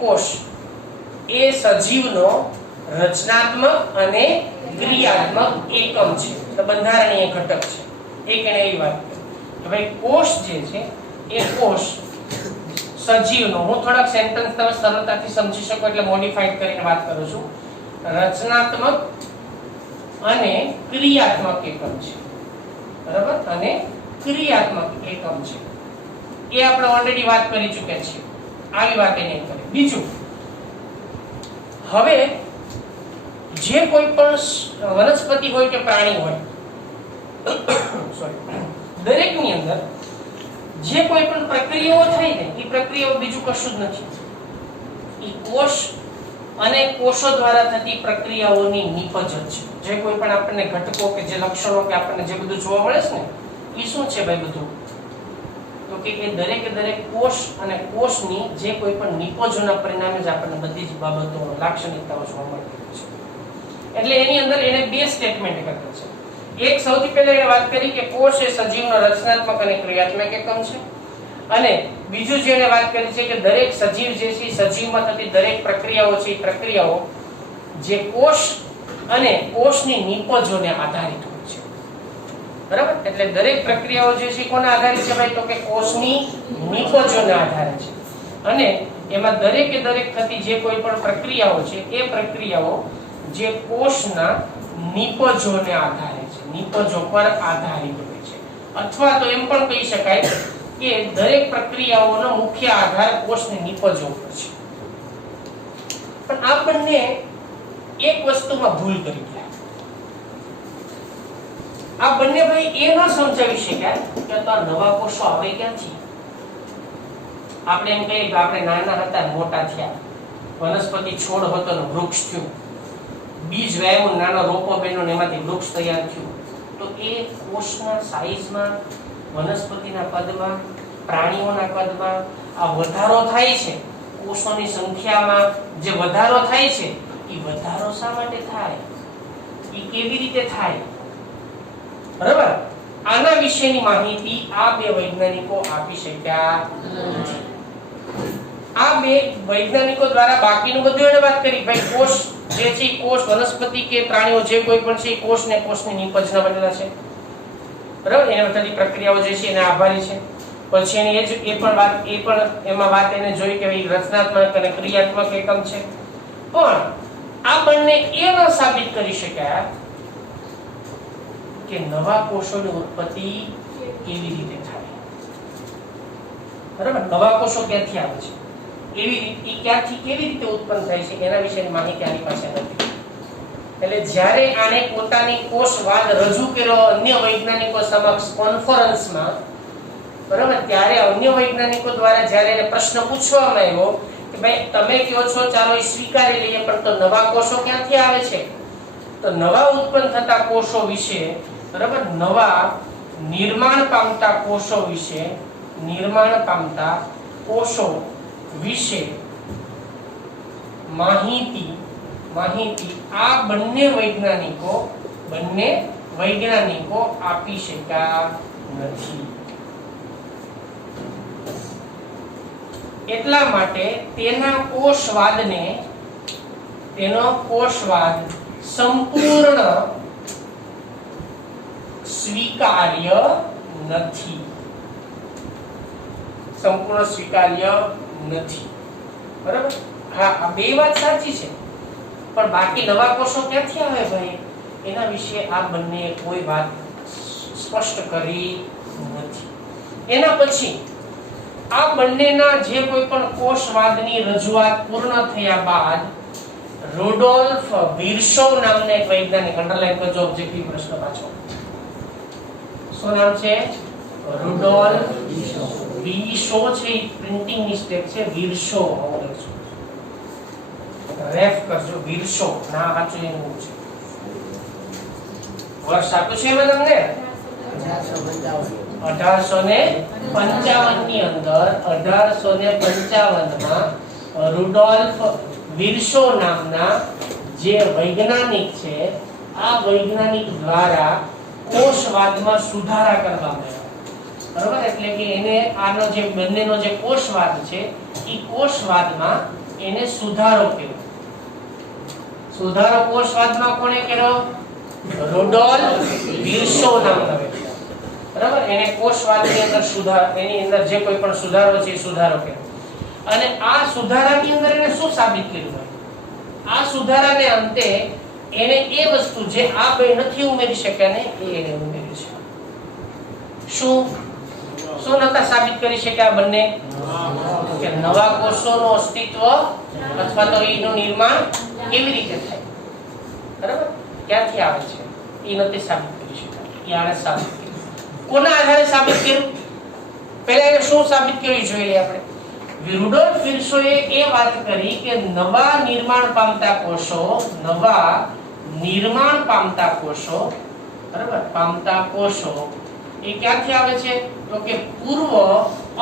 કોષ એ સજીવનો રચનાત્મક અને ક્રિયાત્મક એકમ છે, તો બંધારણીય ઘટક છે. એક એને એવી વાત કરી કે ભાઈ કોષ જે છે એ કોષ સજીવનો, હું થોડાક સેન્ટેન્સ તમે સરળતાથી સમજી શકો એટલે મોડિફાઈડ કરીને વાત કરું છું, રચનાત્મક અને ક્રિયાત્મક એકમ છે. બરાબર? અને ક્રિયાત્મક એકમ છે એ આપણે ઓલરેડી વાત કરી ચૂક્યા છીએ. આવી વાત એને કરી. બીજું, હવે જે કોઈ પણ વનસ્પતિ હોય કે પ્રાણી હોય, દરેકની અંદર જે કોઈ પણ પ્રક્રિયાઓ થાય ને એ પ્રક્રિયાઓ બીજું કશું જ નથી. એ કોષ અને કોષો દ્વારા થતી પ્રક્રિયાઓની નિપજ છે. જે કોઈ પણ આપણને ઘટકો કે જે લક્ષણો કે આપણને જે બધું જોવા મળે છે ને એ શું છે ભાઈ બધું? તો કે એ દરેકે દરેક કોષ અને કોષની જે કોઈ પણ નિપજોના પરિણામે જ આપણને બધી જ બાબતો લાક્ષણિકતાઓ જોવા મળતી હોય છે. એટલે એની અંદર એને બે સ્ટેટમેન્ટ કર્યા છે. એક સૌથી પહેલા એને વાત કરી કે કોષ એ સજીવનો રચનાત્મક અને ક્રિયાત્મક એકમ છે, અને બીજું જે એને વાત કરી છે કે દરેક સજીવ જે છે સજીવમાં થતી દરેક પ્રક્રિયાઓ છે એ પ્રક્રિયાઓ જે કોષ અને કોષની નિપજોને આધારિત હોય છે. બરાબર? એટલે દરેક પ્રક્રિયાઓ જે છે કોના આધારિત છે ભાઈ? તો કે કોષની નિપજોને આધારે છે. અને એમાં દરેકે દરેક થતી જે કોઈ પણ પ્રક્રિયાઓ છે એ પ્રક્રિયાઓ જે કોષના નિપજોને આધારે છે, નિપજો પર આધારિત હોય છે. અથવા તો એમ પણ કહી શકાય કે દરેક પ્રક્રિયાઓનો મુખ્ય આધાર કોષની નિપજો પર છે. પણ આ બંને એક વસ્તુમાં ભૂલ કરી ગયા. આ બંને ભાઈ એ ન સમજાવી શક્યા કે તો આ નવા કોષો આવે ક્યાંથી? આપણે એમ કહીએ કે આપણે નાના હતા મોટા થયા, વનસ્પતિ છોડ હતો ને વૃક્ષ થયું, બીજ વાવ્યું, નાનો રોપો બન્યો ને એમાંથી વૃક્ષ તૈયાર થયું. તો એ કોષના સાઈઝમાં, વનસ્પતિના કદમાં, પ્રાણીઓના કદમાં આ વધારો થાય છે. કોષોની સંખ્યામાં જે વધારો થાય છે એ વધારો શા માટે થાય? એ કેવી રીતે થાય? બરાબર? આના વિશેની માહિતી આ બે વૈજ્ઞાનિકો આપી શક્યા નથી. આ બે વૈજ્ઞાનિકો દ્વારા બાકીનું બધું એને વાત કરી ભાઈ કોષ જે છે કોષ વનસ્પતિ કે પ્રાણીઓ જે કોઈ પણ છે કોષ ને કોષની નિપજના બનેલા છે. બરાબર? એના બધી પ્રક્રિયાઓ જે છે એને આભારી છે. પછી એની એ પણ એમાં વાત એને જોઈ કે રચનાત્મક અને ક્રિયાત્મક એકમ છે. પણ આ બંને એ ન સાબિત કરી શક્યા કે નવા કોષોની ઉત્પત્તિ કેવી રીતે થાય. બરાબર? નવા કોષો ક્યાંથી આવે છે, કેવી રીતે ઉત્પન્ન થાય છે એના વિશેની માહિતી આની પાસે નથી. એટલે જ્યારે આને પોતાની કોષવાદ રજૂ કર્યો અન્ય વૈજ્ઞાનિકો સમક્ષ કોન્ફરન્સમાં, બરાબર, ત્યારે અન્ય વૈજ્ઞાનિકો દ્વારા જ્યારે એને પ્રશ્ન પૂછવામાં આવ્યો કે ભાઈ તમે કહો છો ચાલો એ સ્વીકારી લઈએ, પણ તો નવા કોષો ક્યાંથી આવે છે? તો નવા ઉત્પન્ન થતા કોષો વિશે, બરાબર, નવા નિર્માણ પામતા કોષો વિશે માહિતી આ બંને વૈજ્ઞાનિકો આપી શક્યા નથી. એટલા માટે તેનો કોષવાદ સંપૂર્ણ સ્વીકાર્ય નથી. બરાબર? હા, આ બે વાત સાચી છે, પણ બાકી નવા કોષો ક્યાંથી આવે ભાઈ એના વિશે આ બંને કોઈ વાત સ્પષ્ટ કરી નથી. એના પછી આ બંનેના જે કોઈ પણ કોષવાદની રજૂઆત પૂર્ણ થયા બાદ રુડોલ્ફ વિર્શોવ નામના એક વૈજ્ઞાનિક, અંડરલાઈન કરજો ઓબ્જેક્ટિવ પ્રશ્ન પાછો, શું નામ છે? રુડોલ્ફ વિર્શોવ છે. પ્રિન્ટિંગ મિસ્ટેક છે, વિર્શોવ આવું લખજો, રેફ કરજો, વિર્શોવ ના સાચું એવું છે. વર્ષ આપ્યું છે એમાં તમને 1855 ની અંદર 1855 માં રુડોલ્ફ વિર્સો નામના જે વૈજ્ઞાનિક છે, આ વૈજ્ઞાનિક દ્વારા કોષવાદમાં સુધારા કરવામાં આવ્યા. બરોબર, એટલે કે એને આનો જે બંનેનો જે કોષવાદ છે એ કોષવાદમાં એને સુધારો કર્યો. સુધારો કોષવાદમાં કોણે કર્યો? રુડોલ્ફ વિર્સો નામના વ્યક્તિ. બરાબર, એને કોષવાદની અંદર એની અંદર જે કોઈ પણ સુધારો છે એ સુધારો કર્યો. અને આ સુધારાની અંદર એને શું સાબિત કર્યું? આ સુધારાને અંતે એને એ વસ્તુ જે આ બે નથી ઉમેરી શક્યા ને એ એને ઉમેરી છે. શું નતા સાબિત કરી શક્યા બંને? કે નવા કોષોનું અસ્તિત્વ અથવા તો એનું નિર્માણ કેવી રીતે થાય, બરાબર, ક્યાંથી આવે છે એ નથી સાબિત કરી શકાય. એ આને સાબિત કર્યું. કોના આધારે સાબિત કર્યું? પહેલા એને શું સાબિત કર્યું જોઈએ આપણે. રુડોલ્ફ વિર્સોએ એ વાત કરી કે નવા નિર્માણ પામતા કોષો, બરાબર, પામતા કોષો એ ક્યાંથી આવે છે? તો કે પૂર્વ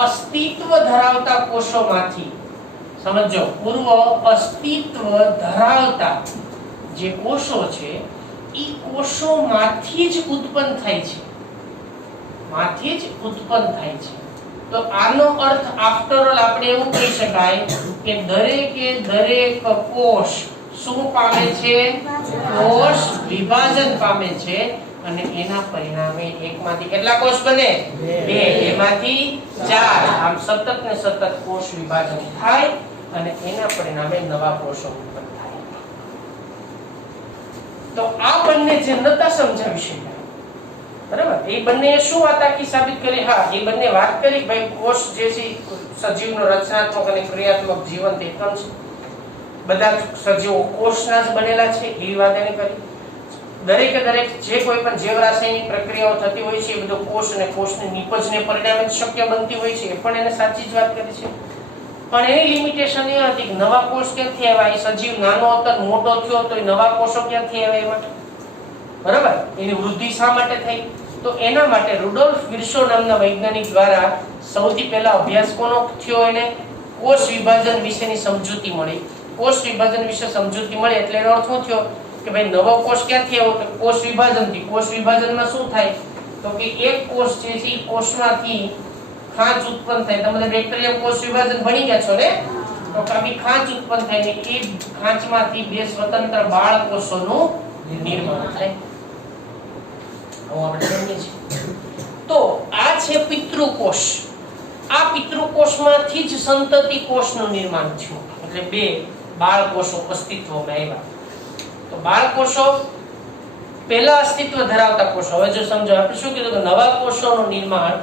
અસ્તિત્વ ધરાવતા કોષોમાંથી. સમજો, પૂર્વ અસ્તિત્વ ધરાવતા જે કોષો છે એ કોષોમાંથી જ ઉત્પન્ન થાય છે. તો આનો અર્થ આફ્ટર ઓલ આપણે એવું કહી શકાય કે દરેકે દરેક કોષ શું પામે છે? કોષ વિભાજન પામે છે. અને એના પરિણામે એકમાંથી કેટલા કોષ બને? બે. એમાંથી ચાર. આમ સતત ને સતત કોષ વિભાજન થાય અને એના પરિણામે નવા કોષો ઉત્પન્ન થાય. તો આ બંને જે નતા સમજાવી શકાય, બરાબર, એ બંને શું વાત આખી સાબિત કરી? હા, એ બંને વાત કરી ભાઈ કોષ જે છે સજીવનો રચનાત્મક અને ક્રિયાત્મક જીવન તે ત્રણ છે. બધા સજીવો કોષના જ બનેલા છે એવી વાત એને કરી. દરેકે દરેક જે કોઈ પણ જીવ રાસાયણિક પ્રક્રિયાઓ થતી હોય છે એ બધું કોષ અને કોષની નિપજને પરિણામે શક્ય બનતી હોય છે, એ પણ એને સાચી જ વાત કરી છે. પણ એની લિમિટેશન એ હતી કે નવા કોષ ક્યાંથી આવ્યા? એ સજીવ નાનો હતો મોટો થયો તો એ નવા કોષો ક્યાંથી આવ્યા એમાં? બરાબર, એની વૃદ્ધિ શા માટે થઈ? તો એના માટે રુડોલ્ફ વિર્સો નામના વૈજ્ઞાનિક દ્વારા સૌથી પહેલા અભ્યાસ કોનો થયો? એને કોષ વિભાજન વિશેની સમજૂતી મળી. કોષ વિભાજન વિશે સમજૂતી મળી એટલે એનો અર્થ શું થયો કે ભાઈ નવો કોષ ક્યાંથી આવ્યો? તો કોષ વિભાજનથી. કોષ વિભાજનમાં શું થાય? તો કે એક કોષ જે છે કોષમાંથી ખાંચ ઉત્પન્ન થાય. તમે બેક્ટેરિયમ કોષ વિભાજન ભણી ગયા છો ને? તો કભી ખાંચ ઉત્પન્ન થાય ને એ ખાંચમાંથી બે સ્વતંત્ર બાળ કોષોનું નિર્માણ થાય. તો આ છે પિતૃકોષ. આ પિતૃકોષમાંથી જ સંતતિ કોષનું નિર્માણ થયું. એટલે બે બાળ કોષો અસ્તિત્વમાં આવ્યા. તો બાળ કોષો પહેલા અસ્તિત્વ ધરાવતા કોષો. હવે જો સમજો આપણે શું કીધું કે નવા કોષોનું નિર્માણ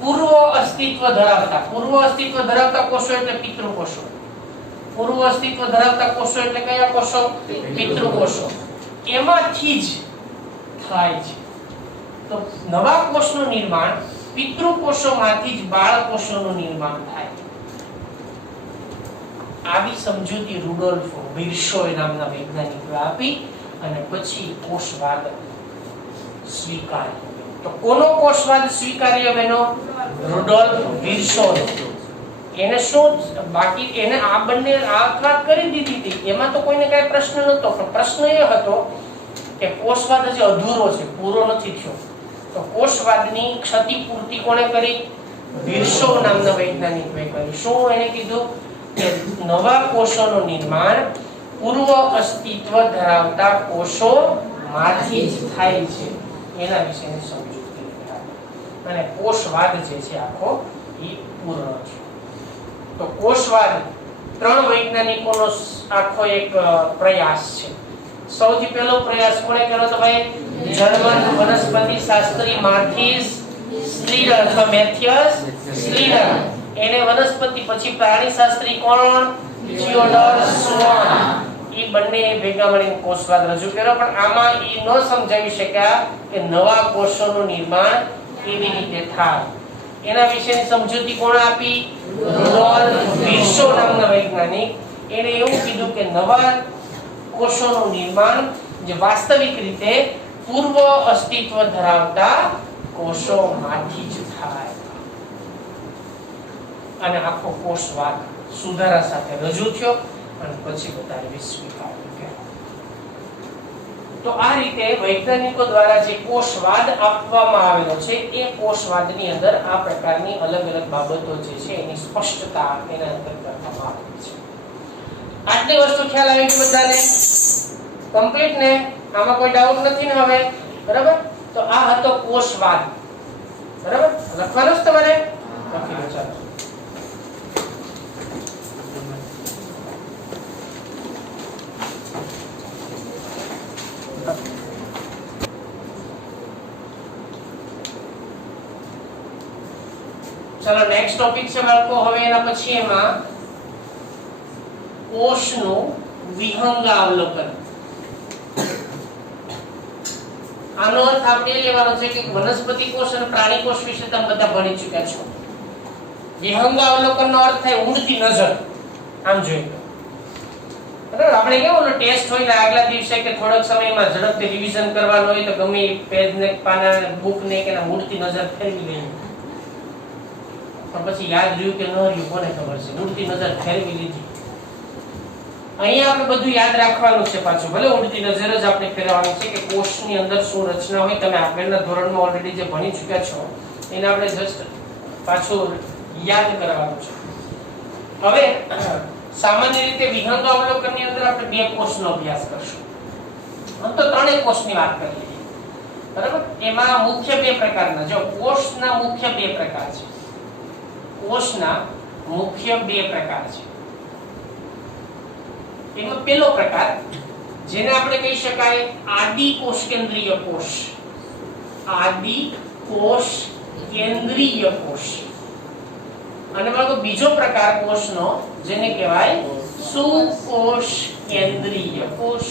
પૂર્વ અસ્તિત્વ ધરાવતા કોષો એટલે પિતૃકોષો. પૂર્વ અસ્તિત્વ ધરાવતા કોષો એટલે કયા કોષો? પિતૃકોષો. એમાંથી જ થાય છે. તો નવા કોષનું નિર્માણ પિતૃકોષોમાંથી જ બાળ કોષોનું નિર્માણ થાય. આવી સમજૂતી રુડોલ્ફ વિર્સો નામના વૈજ્ઞાનિકે આપી અને પછી કોષવાદ સ્વીકાર્યો. તો કોનો કોષવાદ સ્વીકાર્યો બેનો? રુડોલ્ફ વિર્સો. એને શું બાકી એને આ બંને આ વાત કરી દીધી હતી, એમાં તો કોઈને કઈ પ્રશ્ન નહોતો. પણ પ્રશ્ન એ હતો કે કોષવાદ હજી અધૂરો છે, પૂરો નથી થયો. તો કોષવાદની ક્ષતિપૂર્તિ કોણે કરી? વિર્સો નામના વૈજ્ઞાનિકે કરી. શું એને કીધું કે નવા કોષોનું નિર્માણ પૂર્વ અસ્તિત્વ ધરાવતા કોષોમાંથી જ થાય છે. એના વિશેની સમજૂતી અને કોષવાદ જે છે આખો એ પૂર્ણ છે. તો કોષવાદ ત્રણ વૈજ્ઞાનિકોનો આખો એક પ્રયાસ છે. સૌથી પહેલો પ્રયાસ કોણે કર્યો તો ભાઈ? જર્મન વનસ્પતિ શાસ્ત્રી માર્થિસ સ્લીડર અથવા મેથિયસ સ્લીડર. એને વનસ્પતિ પછી પ્રાણી શાસ્ત્રી કોણ? Theodore swan. એ બંને ભેગા મળીને કોષવાદ રજૂ કર્યો. પણ આમાં એ ન સમજાવી શક્યા કે નવા કોષોનું નિર્માણ કેવી રીતે થાય. એના વિશેની સમજૂતી કોણ આપી? રુડોલ્ફ વિર્સો નામના વૈજ્ઞાનિક. એને એવું કીધું કે નવા કોષોનું નિર્માણ જે વાસ્તવિક રીતે પૂર્વ અસ્તિત્વ ધરાવતા કોષોમાંથી જ થાય. અને આખો કોષવાદ સુધારા સાથે રજૂ થયો અને પછી બતાવી સ્વીકાર. તો આ રીતે વૈજ્ઞાનિકો દ્વારા જે કોષવાદ આપવામાં આવેલો છે એ કોષવાદની અંદર આ પ્રકારની અલગ અલગ બાબતો જે છે એની સ્પષ્ટતા એના અંદર કરવામાં આવી છે. આટલી વસ્તુ ખ્યાલ આવી ગઈ બધાને? કમ્પ્લીટ ને? આમાં કોઈ ડાઉટ નથી ને હવે? બરાબર? તો આ હતો કોષવાદ. બરાબર? લખવાનું છે તમારે? લખી લો. ચાલો. ચલો નેક્સ્ટ ટોપિક છે બાળકો. હવે એના પછી એમાં કોષનું વિહંગાવલોકન. આનો અર્થ આપણે લેવાનો છે કે વનસ્પતિ કોષ અને પ્રાણી કોષ વિશે તમે બધા ભણી ચૂક્યા છો. વિહંગાવલોકનનો અર્થ થાય ઊંડતી નજર. આમ જોઈએ બરાબર? આપણે કેવો ટેસ્ટ હોય ને આગલા દિવસે કે થોડોક સમયમાં ઝડપથી રિવિઝન કરવાનું હોય તો ગમે પેજ ને પાના બુક ને કે ઊંડતી નજર ફેરવી લઈએ. પણ પછી યાદ રહ્યું કે ન રહ્યું કોને ખબર છે? ઉડતી નજર ફેરવી લીધી. અહીંયા આપણે બધું યાદ રાખવાનું છે પાછું. ભલે ઉડતી નજર જ આપણે ફેરવવાની છે કે કોષની અંદર શું રચના હોય. તમે આગળના ધોરણમાં ઓલરેડી જે ભણી ચૂક્યા છો એને આપણે જસ્ટ પાછું યાદ કરવાનું છે. હવે સામાન્ય રીતે વિહંગાવલોકનની અંદર આપણે બે કોષનો અભ્યાસ કરશું. આમ તો ત્રણેય કોષની વાત કરી લીધી. બરાબર? એમાં મુખ્ય બે પ્રકારના, જો કોષના મુખ્ય બે પ્રકાર છે. કોષના મુખ્ય બે પ્રકાર છે. એમાં પહેલો પ્રકાર જેને આપણે કહી શકાય આદિ કોષ કેન્દ્રીય કોષ. આદિ કોષ કેન્દ્રીય કોષ. અને બાળકો બીજો પ્રકાર કોષનો જેને કહેવાય સુકોષ કેન્દ્રીય કોષ.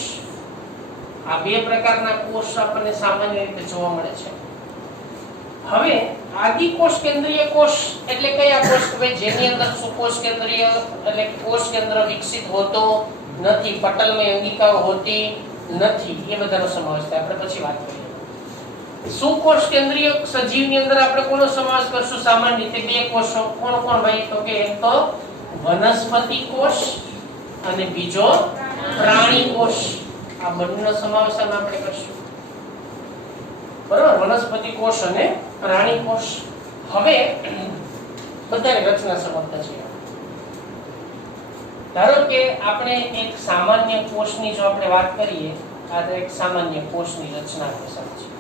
આ બે પ્રકારના કોષ આપણને સામાન્ય રીતે જોવા મળે છે. હવે આદિ કોષ કેન્દ્રીય કોષ એટલે કયા કોષ? કે જેની અંદર સુકોષ કેન્દ્રીય એટલે કોષ કેન્દ્ર વિકસિત હોતો નથી, પટલમય અંગિકાઓ હોતી નથી, એ બધાનો સમાવેશ થાય. આપણે પછી વાત કરીએ. સુકોષ કેન્દ્રીય સજીવની અંદર આપણે કોનો સમાવેશ કરશું? સામાન્ય રીતે બે કોષો. કોણ કોણ ભાઈ? તો કે એક તો વનસ્પતિ કોષ અને બીજો પ્રાણી કોષ. આ બંનેનો સમાવેશ આપણે કરશું. બરાબર? વનસ્પતિ કોષ અને પ્રાણી કોષ. હવે બધાની રચના સમજતા છીએ. ધારો કે આપણે એક સામાન્ય કોષની જો આપણે વાત કરીએ, આ એક સામાન્ય કોષની રચના આપણે સમજીએ.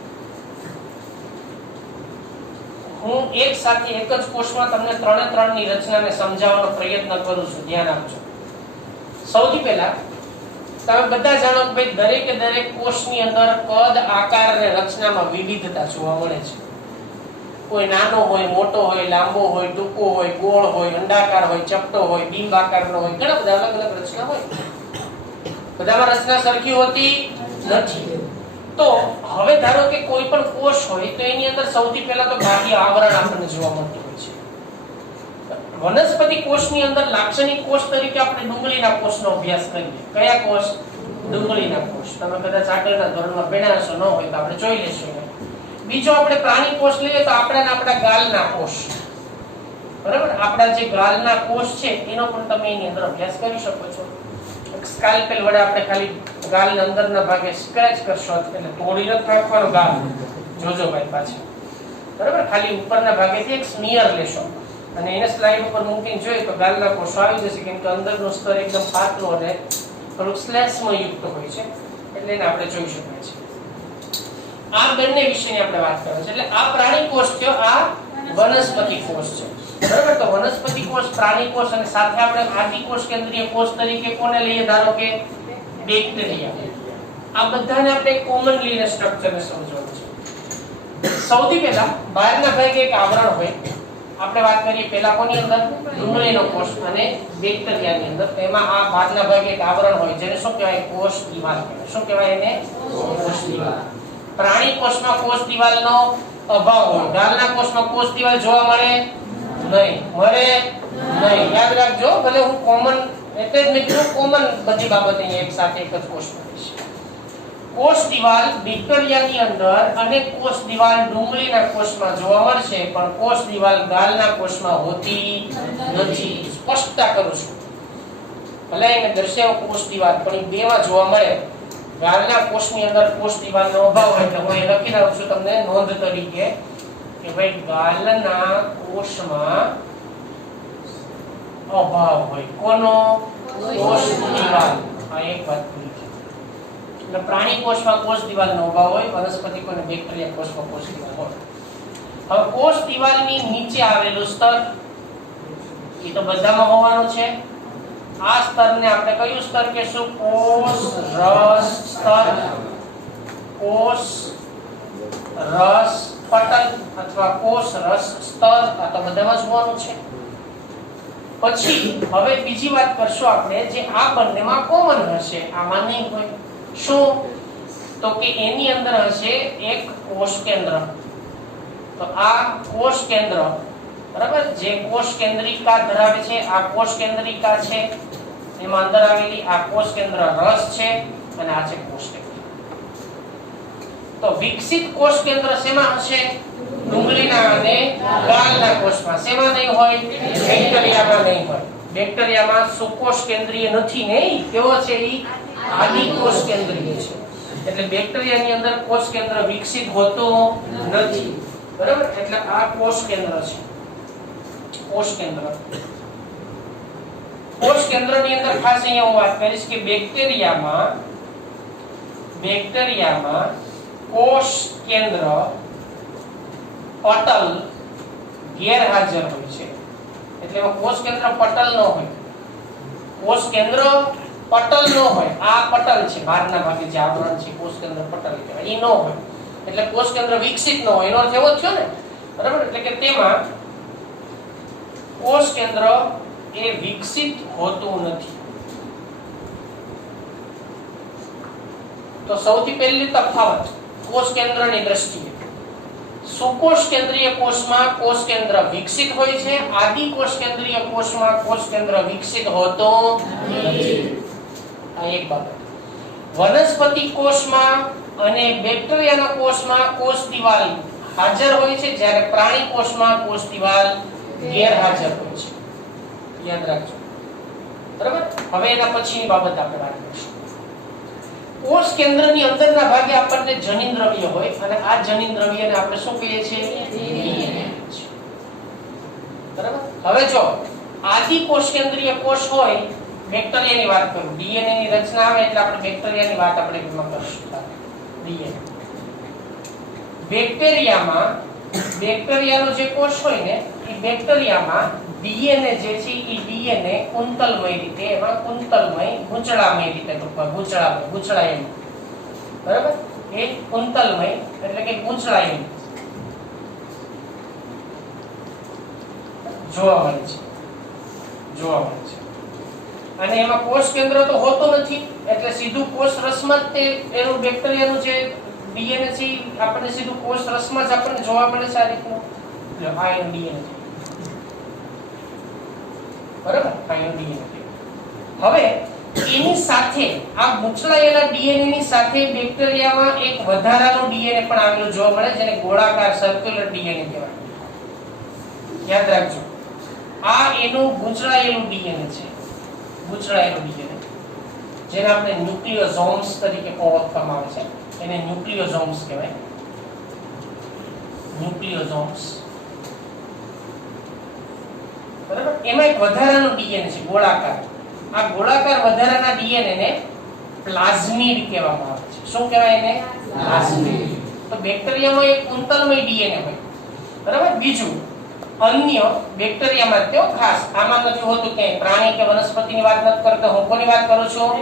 હું એક સાથે એક જ કોષમાં તમને ત્રણે ત્રણની રચનાને સમજાવવાનો પ્રયત્ન કરું છું. ધ્યાન આપજો. સૌથી પહેલા તમે બધા જાણો કે ભાઈ દરેકે દરેક કોષની અંદર કદ, આકાર અને રચનામાં વિવિધતા જોવા મળે છે. કોઈ નાનો હોય, મોટો હોય, લાંબો હોય, ટૂંકો હોય, ગોળ હોય, અંડાકાર હોય, ચપટો હોય, બિંબ આકારનો હોય, ઘણા બધા અલગ અલગ રચના હોય. બધામાં રચના સરખી હોતી નથી. તો હવે ધારો કે કોઈ પણ કોષ હોય તો એની અંદર સૌથી પહેલા તો બાહ્ય આવરણ આપણને જોવા મળતું હોય છે. વનસ્પતિ કોષની અંદર લાક્ષણિક કોષ તરીકે આપણે ડુંગળીના કોષનો અભ્યાસ કરીએ. કયા કોષ? ડુંગળીના કોષ. તમે કદાચ આગળના ધોરણમાં ભણ્યા હશો, ન હોય તો આપણે જોઈ લેશું. બીજો આપણે પ્રાણી કોષ લઈએ તો આપણા ગાલના કોષ. બરાબર? આપણા જે ગાલના કોષ છે એનો પણ તમે એની અંદર અભ્યાસ કરી શકો છો. સ્કાલ્પેલ વડે આપણે ખાલી ગાલના અંદરના ભાગે સ્ક્રેચ કરશો એટલે તોડી નથી નાખવાનો ગાલ. જોજો ભાઈ પાછળ. બરાબર? ખાલી ઉપરના ભાગેથી એક સ્મિયર લેશો અને એને સ્લાઇડ ઉપર મૂકીને જોઈએ તો ગાલના કોષો આવી જશે, કેમ કે અંદરનો સ્તર એકદમ પાતળો અને થોડુંક શ્લેષ્મ યુક્ત હોય છે એટલે એને આપણે જોઈ શકાય છે. આ બંને વિશેની આપણે વાત કરીએ છીએ. એટલે આ પ્રાણી કોષ થયો, આ વનસ્પતિ કોષ છે. બરાબર? તો વનસ્પતિ કોષ, પ્રાણી કોષ અને સાથે આપણે આદિ કોષ કેન્દ્રીય કોષ તરીકે કોને લઈએ? ધારો કે બેક્ટેરિયા. આ બધાને આપણે કોમનલી ને સ્ટ્રક્ચરને સમજવાનું છે. સૌથી પહેલા બહારના ભાગે એક આવરણ હોય. આપણે વાત કરીએ પહેલા કોની અંદર? ડુંગળીનો કોષ અને બેક્ટેરિયાની અંદર. એમાં આ બહારના ભાગે એક આવરણ હોય જેને શું કહેવાય? કોષ દિવાલ કહેવાય. શું કહેવાય એને? કોષ દિવાલ. પ્રાણી કોષમાં કોષ દિવાલનો અભાવ હોય. ગાલના કોષમાં કોષ દિવાલ જોવા મળે નહીં. મળે નહીં. યાદ રાખજો. ભલે હું કોમન એટલે જ મિત્રો કોમન બધી બાબત અહીંયા એક સાથે એક જ કોષમાં છે. કોષ દિવાલ બેક્ટેરિયાની અંદર અને કોષ દિવાલ ડુંગળીના કોષમાં જોવા મળશે, પણ કોષ દિવાલ ગાલના કોષમાં હોતી નથી. સ્પષ્ટતા કરું છું. ભલે એને દર્શાવ્યો કોષ દિવાલ, પણ એ બેમાં જોવા મળે. ગાલના કોષની અંદર કોષ દિવાલનો અભાવ હોય એટલે હું એ લખી દઉં છું તમને નોંધ તરીકે કે ભાઈ ગાલના કોષમાં અભાવ હોય. કોનો? કોષ દિવાલ. આ એક વાત છે. એટલે પ્રાણી કોષમાં કોષ દિવાલનો અભાવ હોય, વનસ્પતિ કોષ અને બેક્ટેરિયા કોષમાં કોષ દિવાલ હોય. હવે કોષ દિવાલની નીચે આવેલું સ્તર એ તો બધામાં હોવાનું છે. આ સ્તરને આપણે કયું સ્તર કહેશું? કોષ રસ સ્તર, કોષ રસ પટલ અથવા કોષ રસ સ્તર. આ તો બધામાં જ હોવાનું છે. પછી હવે બીજી વાત કરશું આપણે, જે આ બંનેમાં કોમન હશે, આમાં નહીં હોય. શું? તો કે એની અંદર હશે એક કોષ કેન્દ્ર. તો આ કોષ કેન્દ્ર, બરાબર, જે કોષ કેન્દ્રિકા ધરાવે છે, આ કોષ કેન્દ્રિકા છે, એમાં અંદર આવેલી આ કોષ કેન્દ્ર રસ છે અને આ છે કોષ કેન્દ્ર. તો વિકસિત કોષ કેન્દ્ર શેમાં હશે? ડુંગળીના અને ગાલના કોષમાં. શેમાં નહીં હોય? બેક્ટેરિયામાં નહીં હોય. બેક્ટેરિયામાં સુકોષ કેન્દ્રીય નથી ને, કેવો છે? ઈ આદિકોષ કેન્દ્રીય છે. એટલે બેક્ટેરિયાની અંદર કોષ કેન્દ્ર વિકસિત હોતો નથી, બરાબર. એટલે આ કોષ કેન્દ્ર છે. કોષ કેન્દ્ર, કોષ કેન્દ્રની અંદર ખાસ અહીંયા હું વાત કરીશ કે બેક્ટેરિયામાં કોષ કેન્દ્ર પટલ ગેરહાજર હોય છે. એટલે કોષ કેન્દ્ર પટલ ન હોય, કોષ કેન્દ્ર પટલ ન હોય. આ પટલ છે, બહારના ભાગે જે આવરણ છે કોષ કેન્દ્ર પટલ કહેવાય, એ ન હોય. એટલે કોષ કેન્દ્ર વિકસિત ન હોય, એનો અર્થ એવો જ થયો ને, બરાબર. એટલે કે તેમાં કોષ કેન્દ્ર એ વિકસિત હોતું નથી. તો સૌથી પહેલી તફાવત કોષ કેન્દ્રની દ્રષ્ટિએ, સુકોષ કેન્દ્રીય કોષમાં કોષ કેન્દ્ર વિકસિત હોય છે, આદિ કોષ કેન્દ્રીય કોષમાં કોષ કેન્દ્ર વિકસિત હોતો નથી. આ એક બાબત. વનસ્પતિ કોષમાં અને બેક્ટેરિયાના કોષમાં કોષ દિવાલ હાજર હોય છે, જ્યારે પ્રાણી કોષમાં કોષ દિવાલ ગેરહાજર હોય છે. યાદ રાખજો, બરાબર. હવે એના પછીની બાબત આપણે વાત કરીશું. કોષ કેન્દ્રની અંદરના ભાગે આપણને જનીન દ્રવ્ય હોય અને આ જનીન દ્રવ્યને આપણે શું કહીએ છીએ? ડીએનએ. બરાબર. હવે જો આદિ કોષ કેન્દ્રીય કોષ હોય, બેક્ટેરિયાની વાત કરું, ડીએનએ ની રચના આવે એટલે આપણે બેક્ટેરિયાની વાત આપણે એમાં કરીશું. ડીએનએ બેક્ટેરિયાનો જે કોષ હોય ને, એ બેક્ટેરિયામાં ડીએનએ જે છે એ ડીએનએ કુંતલમય રીતે, એમાં કુંતલમય ગૂંચળામય રીતે, ગૂંચળાય, બરાબર. એ કુંતલમય એટલે કે ગૂંચળાય જોવા મળે છે. અને એમાં કોષ કેન્દ્ર તો હોતો નથી, એટલે સીધું કોષ રસમાં જ તે એનું બેક્ટેરિયાનું જે ડીએનએ છે આપણને સીધું કોષ રસમાં જ આપણને જોવા મળે છે. આ રીતનું આ એનું ડીએનએ છે, બરાબર. આ એનું ડીએનએ છે. હવે એની સાથે આ ગૂંચળાયેલા ડીએનએ ની સાથે બેક્ટેરિયામાં એક વધારાનો ડીએનએ પણ આવેલો જોવા મળે, જેને ગોળાકાર સર્ક્યુલર ડીએનએ કહેવાય. યાદ રાખજો, આ એનું ગૂંચળાયેલું ડીએનએ છે. ગૂંચળાયેલું ડીએનએ, જેને આપણે ન્યુક્લિયોસોમ્સ તરીકે ઓળખવામાં આવે છે, એને ન્યુક્લિયોસોમ્સ કહેવાય. ન્યુક્લિયોસોમ્સ, બરાબર. એમાં એક વધારાનો ડીએનએ છે ગોળાકાર. આ ગોળાકાર વધારાના ડીએનએ ને પ્લાઝમિડ કહેવામાં આવે છે. શું કહેવાય એને? પ્લાઝમિડ. તો બેક્ટેરિયામાં એક કુંતલમય ડીએનએ હોય, બરાબર. બીજું અન્ય બેક્ટેરિયામાં તેઓ ખાસ આમાં નથી હોતું, કે પ્રાણી કે વનસ્પતિની વાત નથી કરતો, હું કોની વાત કરું છું?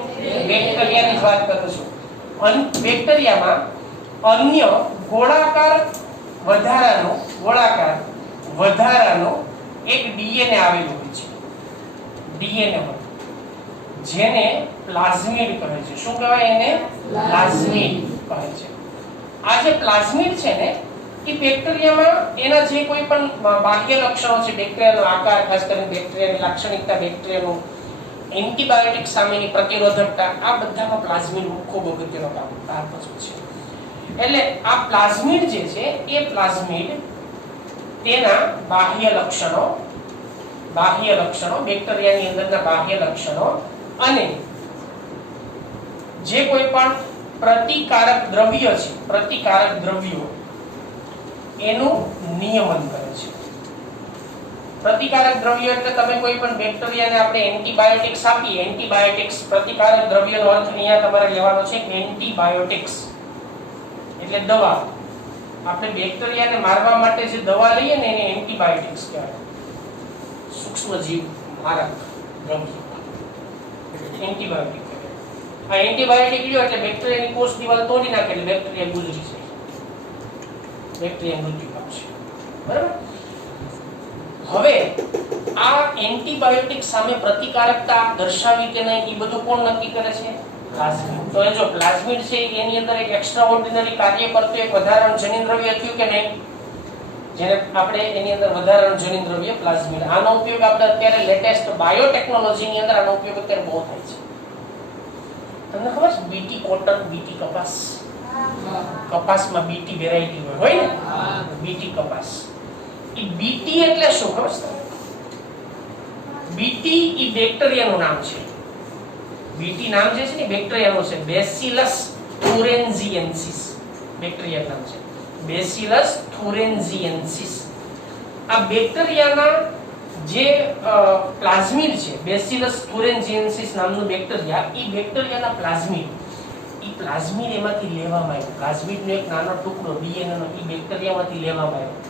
બેક્ટેરિયાની જ વાત કરું છું. બેક્ટેરિયામાં અન્ય ગોળાકાર વધારાનો એક ડીએનએ આવેલું હોય છે. ડીએનએ હોય જેને પ્લાઝમિડ કહે છે. શું કહેવાય એને? પ્લાઝમિડ કહે છે. આ જે પ્લાઝમિડ છે ને, એ બેક્ટેરિયામાં એના જે કોઈ પણ બાહ્ય લક્ષણો છે, બેક્ટેરિયાનો આકાર, ખાસ કરીને બેક્ટેરિયાની લાક્ષણિકતા, બેક્ટેરિયાનું એન્ટીબાયોટિક સામેની પ્રતિરોધકતા, આ બધામાં પ્લાઝમિડ ખૂબ અગત્યનો ભાગ ભજવે છે. એટલે આ પ્લાઝમિડ જે છે, એ પ્લાઝમિડ તેના બાહ્ય લક્ષણો, બેક્ટેરિયાની અંદરના બાહ્ય લક્ષણો અને જે કોઈ પણ પ્રતિકારક દ્રવ્ય છે, પ્રતિકારક દ્રવ્યો એનું નિયમન કરે છે. પ્રતિકારક દ્રવ્યો એટલે તમે કોઈ પણ બેક્ટેરિયાને આપણે એન્ટીબાયોટિક્સ આપીએ, એન્ટીબાયોટિક્સ પ્રતિકારક દ્રવ્યનો અર્થ અહીંયા તમારે લેવાનો છે એન્ટીબાયોટિક્સ એટલે દવા. આપણે બેક્ટેરિયાને મારવા માટે જે દવા લઈએ ને એને એન્ટીબાયોટિક્સ કહેવાય. સૂક્ષ્મજીવ મારક દ્રવ્ય એન્ટીબાયોટિક કહેવાય. આ એન્ટીબાયોટિક લ્યો એટલે બેક્ટેરિયાની કોષ દિવાલ તોડી નાખે એટલે બેક્ટેરિયા ગુજરી જાય, બેક્ટેરિયા મૃત્યુ પામશે. બરાબર? હવે આ એન્ટીબાયોટિક સામે પ્રતિકારકતા દર્શાવી કે નહીં એ બધું કોણ નક્કી કરે છે? પ્લાઝમિડ. તો એ જો પ્લાઝમિડ છે એની અંદર એક એક્સ્ટ્રાઓર્ડિનરી કાર્ય કરતું એક વધારાનું જનીન દ્રવ્ય થયું કે નહીં, જેને આપણે એની અંદર વધારાનું જનીન દ્રવ્ય પ્લાઝમિડ. આનો ઉપયોગ આપણે અત્યારે લેટેસ્ટ બાયોટેકનોલોજીની અંદર આનો ઉપયોગ અત્યારે બહુ થાય છે. તમને ખબર છે બીટી કોટન, બીટી કપાસ, કપાસમાં બીટી વેરાયટી હોય ને, બીટી કપાસ. ઈ બીટી એટલે શું ખબર છે? બીટી ઈ બેક્ટેરિયાનું નામ છે. બીટી નામ જે છે ને બેક્ટેરિયાનું છે, બેસિલસ થુરેન્ઝિએન્સિસ બેક્ટેરિયાનું નામ છે, બેસિલસ થુરેન્ઝિએન્સિસ. આ બેક્ટેરિયાના જે પ્લાઝમિડ છે, બેસિલસ થુરેન્ઝિએન્સિસ નામનું બેક્ટેરિયા, ઈ બેક્ટેરિયાના પ્લાઝમિડ, ઈ પ્લાઝમિડ એમાંથી લેવામાં આવ્યું. પ્લાઝમિડનો એક નાનો ટુકડો ડીએનએ નો ઈ બેક્ટેરિયામાંથી લેવામાં આવ્યો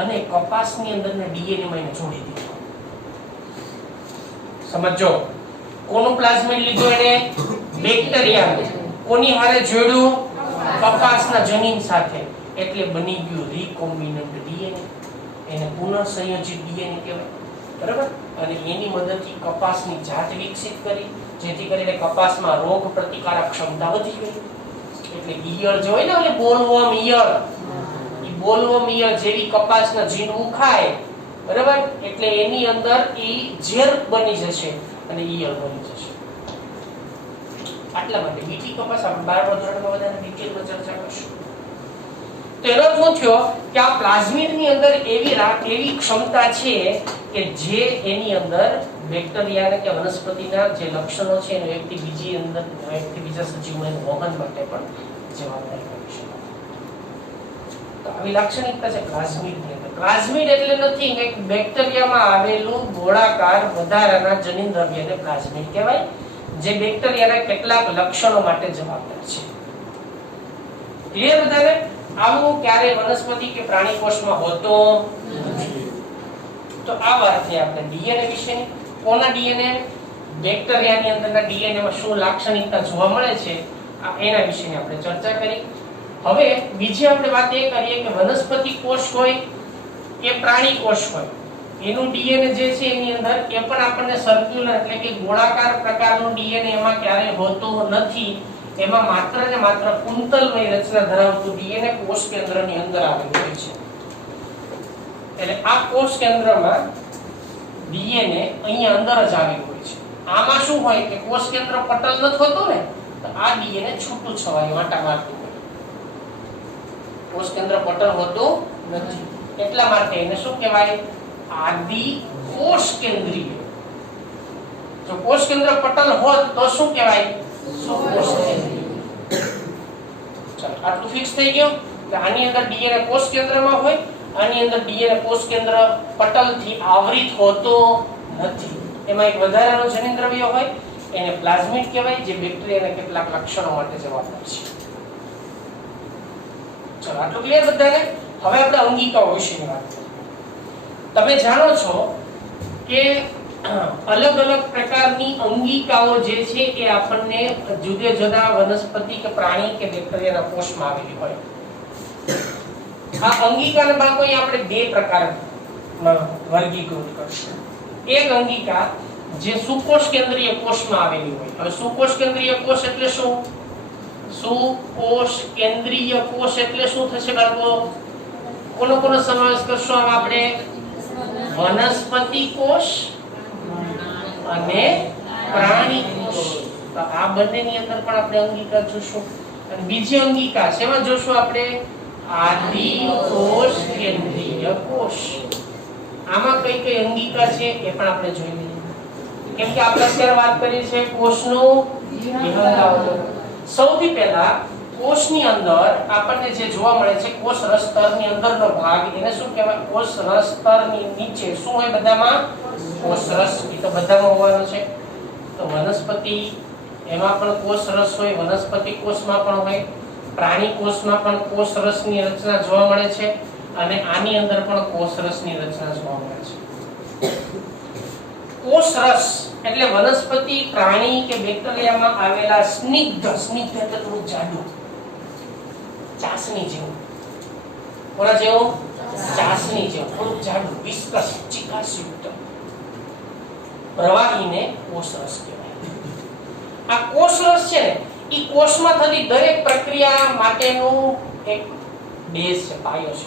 અને કપાસની અંદરના ડીએનએ માં એને જોડી દીધો. સમજો, કોનું પ્લાઝમિડ લીધું એને? બેક્ટેરિયાનું. કોની હારે જોડ્યું? કપાસના જનીન સાથે. એટલે બની ગયું રીકોમ્બિનન્ટ ડીએનએ. એને પુનઃસંયોજિત ડીએનએ કહેવાય. બરાબર? અને એની મદદથી કપાસની જાત વિકસિત કરી, જેથી કરીને કપાસમાં રોગ પ્રતિકારક ક્ષમતા વધી ગઈ. એટલે ઈયળ જે હોય ને, ઓલે બોલવર્મ ઈયળ, બોલવર્મ ઈયળ જેવી કપાસના જીંડવું ખાય, બરાબર? એટલે એની અંદર ઈ ઝેર બની જશે અને ઈયળ બની જશે. આટલા માટે બીટી કપાસ આપણે 12મા ધોરણમાં વધારે ડિટેલમાં ચર્ચા કરશું. તો એનો શું થયો કે આ પ્લાઝમિડની અંદર એવી ક્ષમતા છે કે જે એની અંદર બેક્ટેરિયાને કે વનસ્પતિના જે લક્ષણો છે એનું એકથી બીજા સજીવોને વહન માટે પણ જવાબદારી કરી શકે. આવી લાક્ષણિકતા છે પ્લાઝમિડની અંદર. પ્લાઝમિડ એટલે નથી કે બેક્ટેરિયામાં આવેલું ગોળાકાર વધારાના જનીન દ્રવ્યને પ્લાઝમિડ કહેવાય, જે બેક્ટેરિયાના કેટલાક લક્ષણો માટે જવાબદાર છે. ક્લિયર બધાને? આવું ક્યારે વનસ્પતિ કે પ્રાણી કોષમાં હોતો નથી. તો આ વાત છે આપણે ડીએનએ વિશેની. કોના ડીએનએ? બેક્ટેરિયાની અંદરના ડીએનએમાં શું લાક્ષણિકતા જોવા મળે છે એના વિશેની આપણે ચર્ચા કરી. હવે બીજી આપણે વાત એ કરીએ કે વનસ્પતિ કોષ હોય કે પ્રાણી કોષ હોય, એનું ડીએનએ જે છે એની અંદર એ પણ આપણને સર્ક્યુલર એટલે કે ગોળાકાર પ્રકારનું ડીએનએ એમાં ક્યારે હોતું નથી. એમાં માત્ર ને માત્ર કુંતલમય રચના ધરાવતું ડીએનએ કોષ કેન્દ્રની અંદર આવેલું હોય છે. એટલે આ કોષ કેન્દ્રમાં ડીએનએ અહીંયા અંદર જ આવેલું હોય છે. આમાં શું હોય કે કોષ કેન્દ્ર પટલ નથી હોતું ને, તો આ ડીએનએ છૂટું છવાયું આટા મારતું હોય. કોષ કેન્દ્ર પટલ હોતું નથી, એટલા માટે એને શું કહેવાય? આદિ કોષ કેન્દ્રીય. જો કોષ કેન્દ્ર પટલ હોત તો શું કહેવાય? સુકોષ કેન્દ્રીય. ચાલો આટલું ફિક્સ થઈ ગયું કે આની અંદર ડીએનએ કોષ કેન્દ્રમાં હોય, આની અંદર ડીએનએ કોષ કેન્દ્ર પટલથી આવૃત હોતો નથી. એમાં એક વધારાનો જનીન દ્રવ્ય હોય, એને પ્લાઝમિડ કહેવાય, જે બેક્ટેરિયાના કેટલાક લક્ષણો માટે જવાબદાર છે. ચલો આટલું ક્લિયર બધાને? હવે આપણે અંગિકાઓ વિશેની વાત કરીએ. તમે જાણો છો કે અલગ અલગ પ્રકારની અંગિકાઓ જે છે એ આપણને જુદા જુદા વનસ્પતિ કે પ્રાણી કે બેક્ટેરિયાના કોષમાં આવેલી હોય. આ અંગિકાના ભાગો આપણે બે પ્રકારમાં વર્ગીકૃત કરીશું. એક અંગિકા જે સુકોષ કેન્દ્રીય કોષમાં આવેલી હોય. હવે સુકોષ કેન્દ્રીય કોષ એટલે શું? સુકોષ કેન્દ્રીય કોષ એટલે શું થશે બાળકો? કોનો સમાવેશ કરશું આમ આપણે? વનસ્પતિ કોષ અને પ્રાણી કોષ. તો આ બંનેની અંદર પણ આપણે અંગિકા જોશું. અને બીજી અંગિકા શેમાં જોશું આપણે? આદિ કોષ કેન્દ્રીય કોષ. આમાં કઈ કઈ અંગિકા છે એ પણ આપણે જોઈ લઈએ. કેમ કે આપણે અત્યારે વાત કરી છે કોષનો વિહંગાવલોકન. સૌથી પહેલા કોષની અંદર આપણને જે જોવા મળે છે કોષ રસ સ્તરની અંદરનો ભાગ એને શું કહેવાય? કોષ રસ સ્તરની નીચે શું હોય બધામાં? કોષ રસ. એ તો બધામાં હોવાનો છે. તો વનસ્પતિ એમાં પણ કોષ રસ હોય, વનસ્પતિ કોષમાં પણ હોય, પ્રાણી કોષમાં પણ કોષ રસની રચના જોવા મળે છે અને આની અંદર પણ કોષ રસની રચના જોવા મળે છે. કોષ રસ એટલે વનસ્પતિ, પ્રાણી કે બેક્ટેરિયામાં આવેલા સ્નિગ્ધ એટલે થોડું જાડું, ચાસણી જેવું. કોના જેવું? ચાસણી જેવું, થોડું જાડું, વિસ્કસ, ચિકાસયુક્ત પ્રવાહીને કોષ રસ કહેવાય. આ કોષ રસ છે ને એ કોષમાં થતી દરેક પ્રક્રિયા માટેનું એક બેઝ છે, પાયો છે.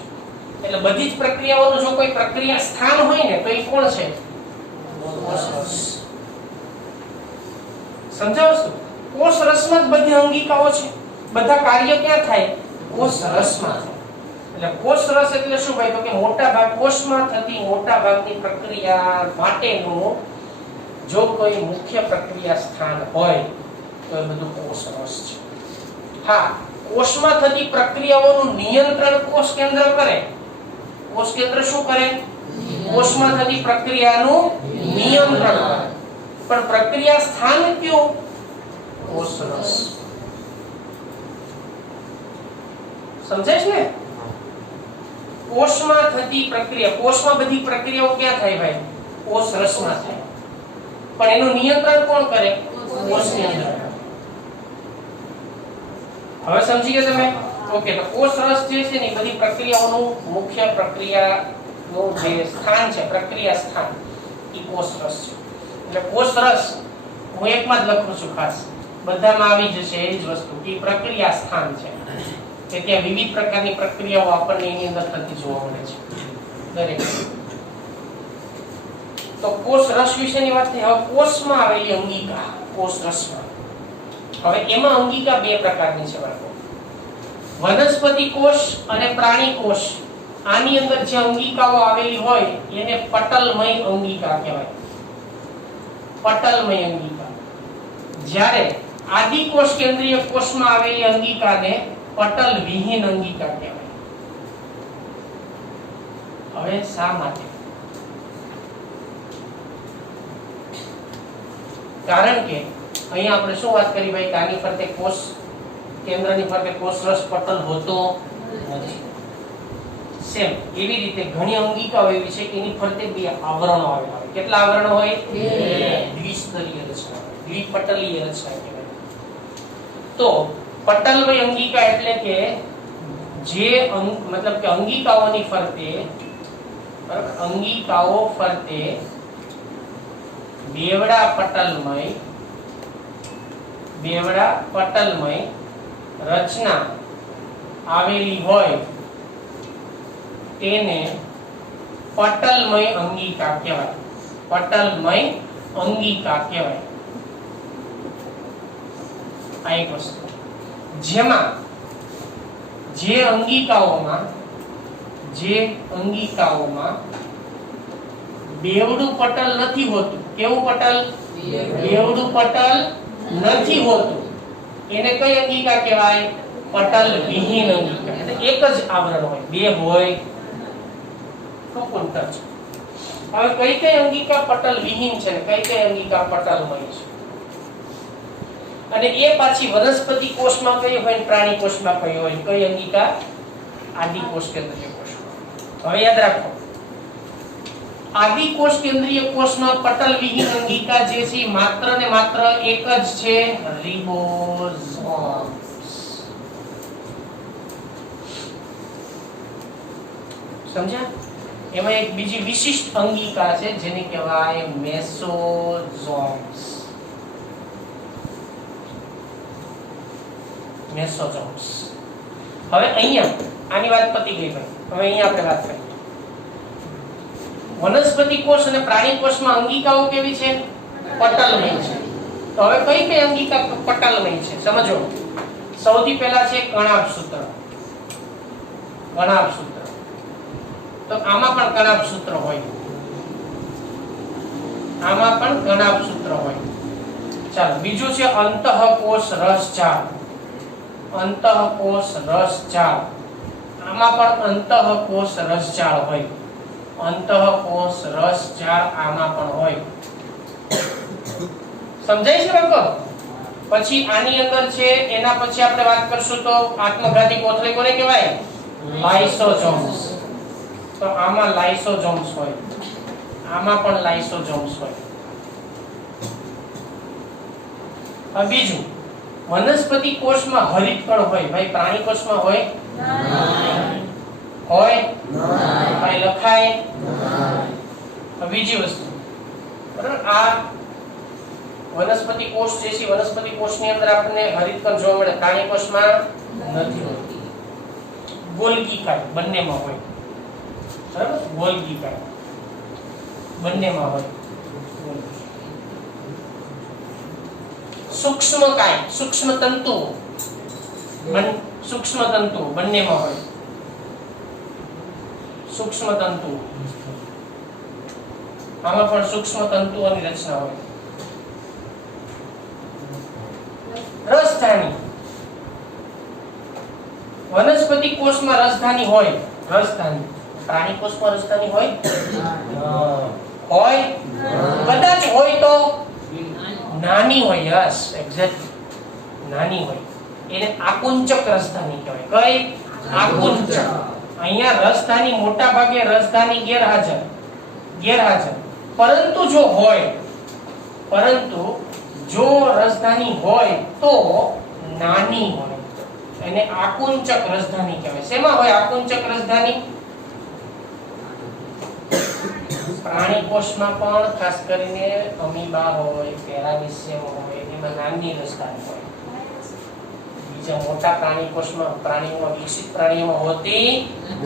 એટલે બધી જ પ્રક્રિયાઓનું જો કોઈ પ્રક્રિયા સ્થાન હોય ને તો એ કોણ છે? કોષ રસ. સમજાવો છો? કોષ રસમાં જ બધી અંગિકાઓ છે. બધા કાર્ય ક્યાં થાય? કોષ રસમાં થાય. એટલે કોષ રસ એટલે શું ભાઈ? તો કે મોટા ભાગ કોષમાં થતી મોટા ભાગની પ્રક્રિયા માટેનું જો કોઈ મુખ્ય પ્રક્રિયા સ્થાન હોય તો એ બધું કોષ રસ છે. હા, કોષમાં થતી પ્રક્રિયાઓનું નિયંત્રણ કોષ કેન્દ્ર કરે. કોષ કેન્દ્ર શું કરે? કોષમાં થતી પ્રક્રિયાનું નિયંત્રણ કરે. પણ પ્રક્રિયા સ્થાન કયું? કોષ રસ. સમજાય છે ને? કોષમાં થતી પ્રક્રિયા, કોષમાં બધી પ્રક્રિયાઓ ક્યાં થાય ભાઈ? કોષ રસમાં થાય. પણ એનું નિયંત્રણ કોણ કરે? કોષની અંદર. હવે સમજી ગયા તમે? ઓકે. તો કોષ રસ જે છે ને બધી પ્રક્રિયાઓનું મુખ્ય પ્રક્રિયાનું જે સ્થાન છે, પ્રક્રિયા સ્થાન, એ કોષ રસ છે. એટલે કોષ રસ હું એકમાં જ લખું છું ખાસ, બધામાં આવી જશે એ જ વસ્તુ કે પ્રક્રિયા સ્થાન છે કે ત્યાં વિવિધ પ્રકારની પ્રક્રિયાઓ આપણને એની અંદર થતી જોવા મળે છે દરેક. તો કોષ રસ વિશેની વાત થઈ. હવે કોષમાં આવેલી અંગિકા, કોષ રસમાં. હવે એમાં અંગિકા બે પ્રકારની છે બાળકો. વનસ્પતિ કોષ અને પ્રાણી કોષ. આની અંદર જે અંગિકાઓ આવેલી હોય એને પટલમય અંગિકા કહેવાય. પટલમય અંગિકા. જ્યારે આદિકોષ કેન્દ્રીય કોષમાં આવેલી અંગિકાને પટલ વિહીન અંગિકા કહેવાય. હવે શા માટે? કારણ કે અહીંયા આપણે શું વાત કરી ભાઈ? આની ફરતે કોષ કેન્દ્રની ફરતે કોષ રસ પટલ હોતો નથી. સેમ એવી રીતે ઘણી અંગિકાઓ એવી છે કે એની ફરતે બે આવરણો આવેલા હોય. કેટલા આવરણો હોય? દ્વિસ્તરીય રચના, દ્વિપટલીય રચના કહેવાય. તો પટલમય અંગિકા એટલે કે જે મતલબ કે અંગિકાઓની ફરતે બેવડા પટલમય રચના આવેલી હોય તેને પટલમય અંગિકા કહેવાય. પટલમય અંગિકા કહેવાય. આ એક વસ્તુ. જેમાં જે અંગિકાઓમાં બેવડું પટલ નથી હોતું. કેવું પટલ? બેવડું પટલ નથી હોતું એને કઈ અંગિકા કહેવાય? પટલ વિહીન અંગિકા. એટલે એક જ આવરણ હોય, બે હોય તો કોણ છે. હવે કઈ અંગિકા પટલ વિહીન છે ને કઈ અંગિકા પટલમય છે? અને એ પાછી વનસ્પતિ કોષમાં કઈ હોય, પ્રાણી કોષમાં કઈ હોય? કઈ અંગિકા? આદિકોષ કેન્દ્રીય કોષમાં. હવે યાદ રાખો, આદિકોષ કેન્દ્રીય કોષમાં પટલ વિહીન અંગિકા જે છે માત્ર ને માત્ર એક જ છે, રિબોસોમ્સ. સમજ્યા? એમાં એક બીજી વિશિષ્ટ અંગિકા છે જેને કહેવાય મેસોઝોમ્સ. મેસોઝોમ્સ. હવે અહીંયા આની વાત પતી ગઈ ભાઈ. હવે અહીંયા આપણે વાત કરીએ વનસ્પતિ કોષ અને પ્રાણી કોષમાં અંગિકાઓ કેવી છે? પટલમય છે. તો હવે કઈ અંગિકા પટલમય છે સમજો. સૌથી પહેલા છે કણાભસૂત્ર. તો આમાં પણ કણાભસૂત્ર હોય. આમાં પણ ઘણા સૂત્ર હોય. ચાલો બીજું છે અંતઃકોષ રસજાળ. અંતઃકોષ રસજાળ, આમાં પણ અંતઃકોષ રસજાળ હોય. અંતઃકોષ રસજાળ આમાં પણ હોય. સમજાય છે બાળકો? પછી આની અંદર છે, એના પછી આપણે વાત કરશું તો આત્મઘાતી કોથળી કોને કહેવાય? લાઇસોસોમ્સ. તો આમાં લાઇસોસોમ્સ હોય, આમાં પણ લાઇસોસોમ્સ હોય. હવે બીજું, વનસ્પતિ કોષમાં હરિતકણ હોય. ભાઈ પ્રાણી કોષમાં હોય? હોય? ભાઈ લખાય? બીજી વસ્તુ, બરાબર, આ વનસ્પતિ કોષ જે છે, વનસ્પતિ કોષની અંદર આપણને હરિતકણ જોવા મળે, પ્રાણી કોષમાં નથી હોતી. ગોલ્ગી કાય બંનેમાં હોય, બરાબર, ગોલ્ગી કાય બંનેમાં હોય. સૂક્ષ્મ કાય, સૂક્ષ્મ તંતુ, સૂક્ષ્મ તંતુ બંનેમાં હોય. સૂક્ષ્મ તંતુ, આમાં પણ સૂક્ષ્મ તંતુઓની રચના હોય. રસધાની, વનસ્પતિ કોષમાં રસધાની હોય. રસધાની, પ્રાણી કોષમાં રસધાની હોય? હોય? કદાચ હોય તો નાની હોય. યસ, એક્ઝેક્ટલી, નાની હોય. એને આકુંચક રસધાની કહેવાય. કઈ? આકુંચક. અહીંયા રસધાની મોટા ભાગે રસધાની ગેરહાજર. પરંતુ જો રસધાની હોય તો નાની હોય. એને આકુંચક રસધાની કહેવાય. શેમાં હોય આકુંચક રસધાની? પ્રાણી કોષમાં પણ, ખાસ કરીને અમીબા હોય, પેરામીશિયમ હોય, એમાં નાની રસધાની હોય. બીજા મોટા પ્રાણી કોષમાં, પ્રાણીઓમાં, વિકસિત પ્રાણીઓમાં હોતી,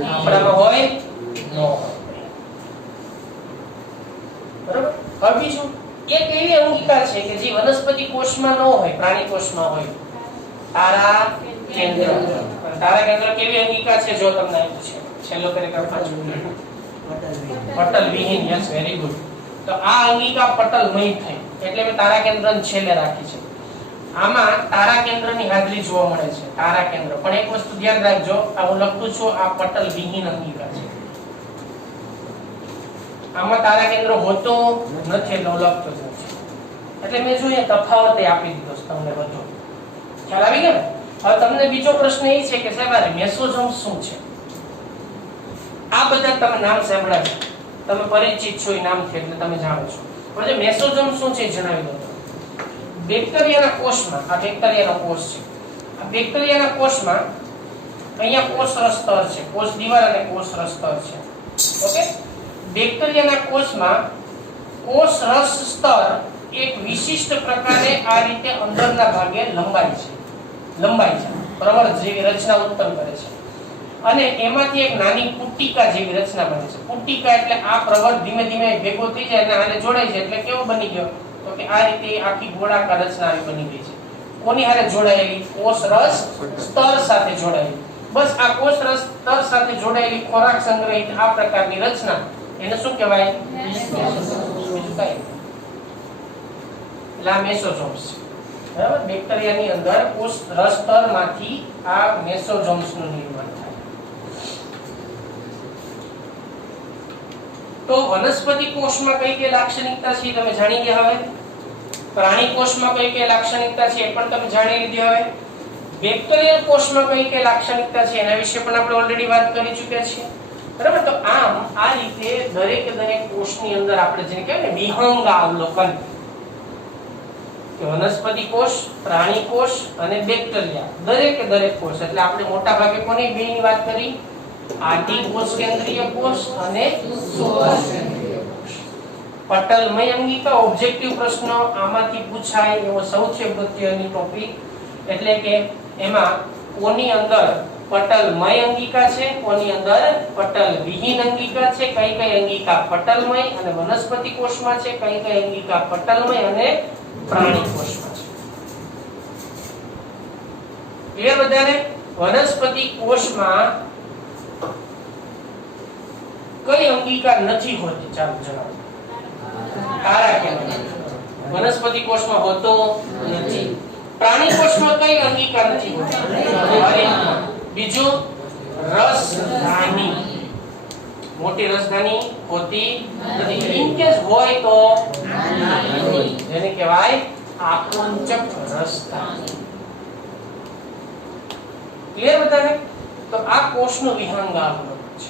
આપણામાં હોય ન હોય. બરાબર. હવે બીજું એક એવી અંગિકા છે કે જે વનસ્પતિ કોષમાં ન હોય, પ્રાણી કોષમાં હોય. તારા કેન્દ્ર. તારા કેન્દ્ર કેવી અંગિકા છે? જો તમને આપ્યું છે છેલ્લો કાર્યક્રમ પાછો, પટલ વિહીન. Yes, very good. તો આ અંગિકા પટલમય થઈ, એટલે મેં તારા કેન્દ્રને છેલ્લે રાખી છે. આમાં તારા કેન્દ્રની હાજરી જોવા મળે છે. તારા કેન્દ્ર, પણ એક વસ્તુ ધ્યાન રાખજો, આ હું લખું છું, આ પટલ વિહીન અંગિકા છે. આમાં તારા કેન્દ્ર હોતો નથી, એટલે હું લખતો જ નથી. એટલે મેં જોઈએ તફાવત આપી દીધો તમને બધો. ખ્યાલ આવી ગયો ને? હવે તમને બીજો પ્રશ્ન એ છે કે સાહેબ આ મેસોસોમ શું છે? આ બધા તમે નામ સાંભળ્યા, તમે પરિચિત છો એ નામથી, એટલે તમે જાણો છો. પણ મેસોસોમ શું છે જણાવી દો. બેક્ટેરિયાના કોષમાં, આ બેક્ટેરિયાનો કોષ છે. આ બેક્ટેરિયાના કોષમાં અહીંયા કોષરસ સ્તર છે, કોષ દીવાલ અને કોષરસ સ્તર છે. ઓકે. બેક્ટેરિયાના કોષમાં કોષરસ સ્તર એક વિશિષ્ટ પ્રકારે આ રીતે અંદરના ભાગે લંબાય છે, પ્રવર્ત જેવી રચના ઉત્પન્ન કરે છે. અને એમાંથી એક નાની પુટ્ટિકા જેવી રચના બને છે. પુટ્ટિકા એટલે આ પ્રવર્ત ધીમે ધીમે ભેગો થઈ જાય અને આને જોડાય છે, એટલે કેવો બની ગયો? તો કે આ રીતે આખી ગોળાકાર રચના આવી બની ગઈ છે. કોની હારે જોડાયેલી? કોષરસ સ્તર સાથે જોડાયેલી. બસ આ કોષરસ સ્તર સાથે જોડાયેલી ખોરાક સંગ્રહિત આ પ્રકારની રચના, એને શું કહેવાય? બીજું કઈ લા મેસોસોમ્સ. બરાબર. બેક્ટેરિયાની અંદર કોષરસ સ્તરમાંથી આ મેસોસોમ્સનું નિર્માણ થાય. તો વનસ્પતિ કોષમાં કઈ કઈ લાક્ષણિકતા છે તમે જાણી ગયા. હવે પ્રાણી કોષમાં કઈ કઈ લાક્ષણિકતા છે એ પણ તમે જાણી લીધી. હવે બેક્ટેરિયલ કોષમાં કઈ કઈ લાક્ષણિકતા છે એના વિશે પણ આપણે ઓલરેડી વાત કરી ચૂક્યા છીએ. બરાબર. તો આમ આ રીતે દરેક કોષની અંદર આપણે જેને કહેવાય ને વિહંગાવલોકન, કે વનસ્પતિ કોષ, પ્રાણી કોષ અને બેક્ટેરિયા, દરેક કોષ, એટલે આપણે મોટા ભાગે કોની બેની વાત કરી? આદિ કોષ કેન્દ્રીય કોષ અને સુકોષ કેન્દ્રીય કોષ. પટલમય અંગિકા ઓબ્જેક્ટિવ પ્રશ્નો આમાંથી પૂછાય એવો સૌથી અગત્યની ટોપિક. એટલે કે એમાં કોની અંદર પટલમય અંગિકા છે, કોની અંદર પટલ વિહીન અંગિકા છે, કઈ કઈ અંગિકા પટલમય અને વનસ્પતિ કોષમાં છે, કઈ કઈ અંગિકા પટલમય અને પ્રાણી કોષમાં છે. ક્લિયર બધાને? વનસ્પતિ કોષમાં કઈ અંગિકા નથી હોતી? ચાલો જણાવો. કારા કહેવાય. વનસ્પતિ કોષમાં હોતો નથી. પ્રાણી કોષમાં કઈ અંગિકા નથી હોતી? બીજું રસધાની, મોટી રસધાની હોતી નથી. ઇન કેસ હોય તો જેને કહેવાય આકુંચક રસધાની. ક્લિયર બતાવે? તો આ કોષનું વિહંગાવલોકન છે.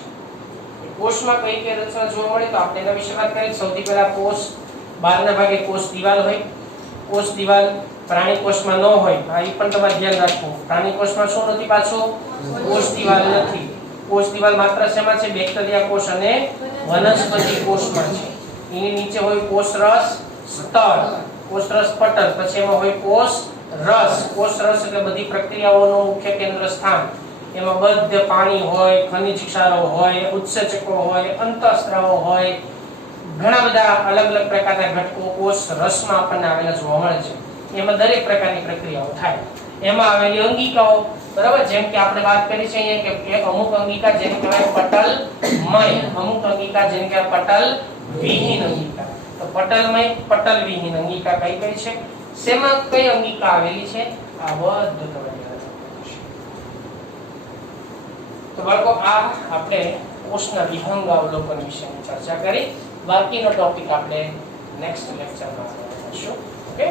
કોષમાં કઈ કઈ રચના જોવા મળે તો આપણે એના વિશે વાત કરીએ. સૌથી પહેલા કોષ બહારના ભાગે કોષ દિવાલ હોય. કોષ દિવાલ પ્રાણી કોષમાં ન હોય. આ એ પણ તમારે ધ્યાન રાખવું. પ્રાણી કોષમાં શું નથી પાછું? કોષ દિવાલ નથી. કોષ દિવાલ માત્ર શેમાં છે? બેક્ટેરિયા કોષ અને વનસ્પતિ કોષમાં છે. એની નીચે હોય કોષરસ સ્તર, કોષરસ પટલ, પછી એમાં હોય કોષ રસ. કોષ રસ એટલે બધી પ્રક્રિયાઓનું મુખ્ય કેન્દ્ર સ્થાન. એમાં બધે પાણી હોય, ખનિજ ક્ષારો હોય, ઉત્સેચકો હોય, અંતઃસ્ત્રાવો હોય, ઘણા બધા અલગ અલગ પ્રકારના ઘટકો કોષ રસમાં આપણને આવેલા જોવા મળે છે. એમાં દરેક પ્રકારની પ્રક્રિયાઓ થાય. એમાં આવેલી અંગિકાઓ, બરાબર, જેમ કે આપણે વાત કરી છે અહીંયા કે એક અમુક અંગિકા જેને કહેવાય પટલમય, અમુક અંગિકા જેને કહેવાય પટલ વિહીન અંગિકા. તો પટલમય, પટલ વિહીન અંગિકા કઈ કઈ છે? શેમાં કઈ અંગિકા આવેલી છે? આ બધું તમારે યાદ રાખવાનું છે. તો બાળકો, આ આપણે કોષના વિહંગાવલોકન વિશેની ચર્ચા કરી. બાકીનો ટોપિક આપણે નેક્સ્ટ લેક્ચરમાં કરીશું. ઓકે.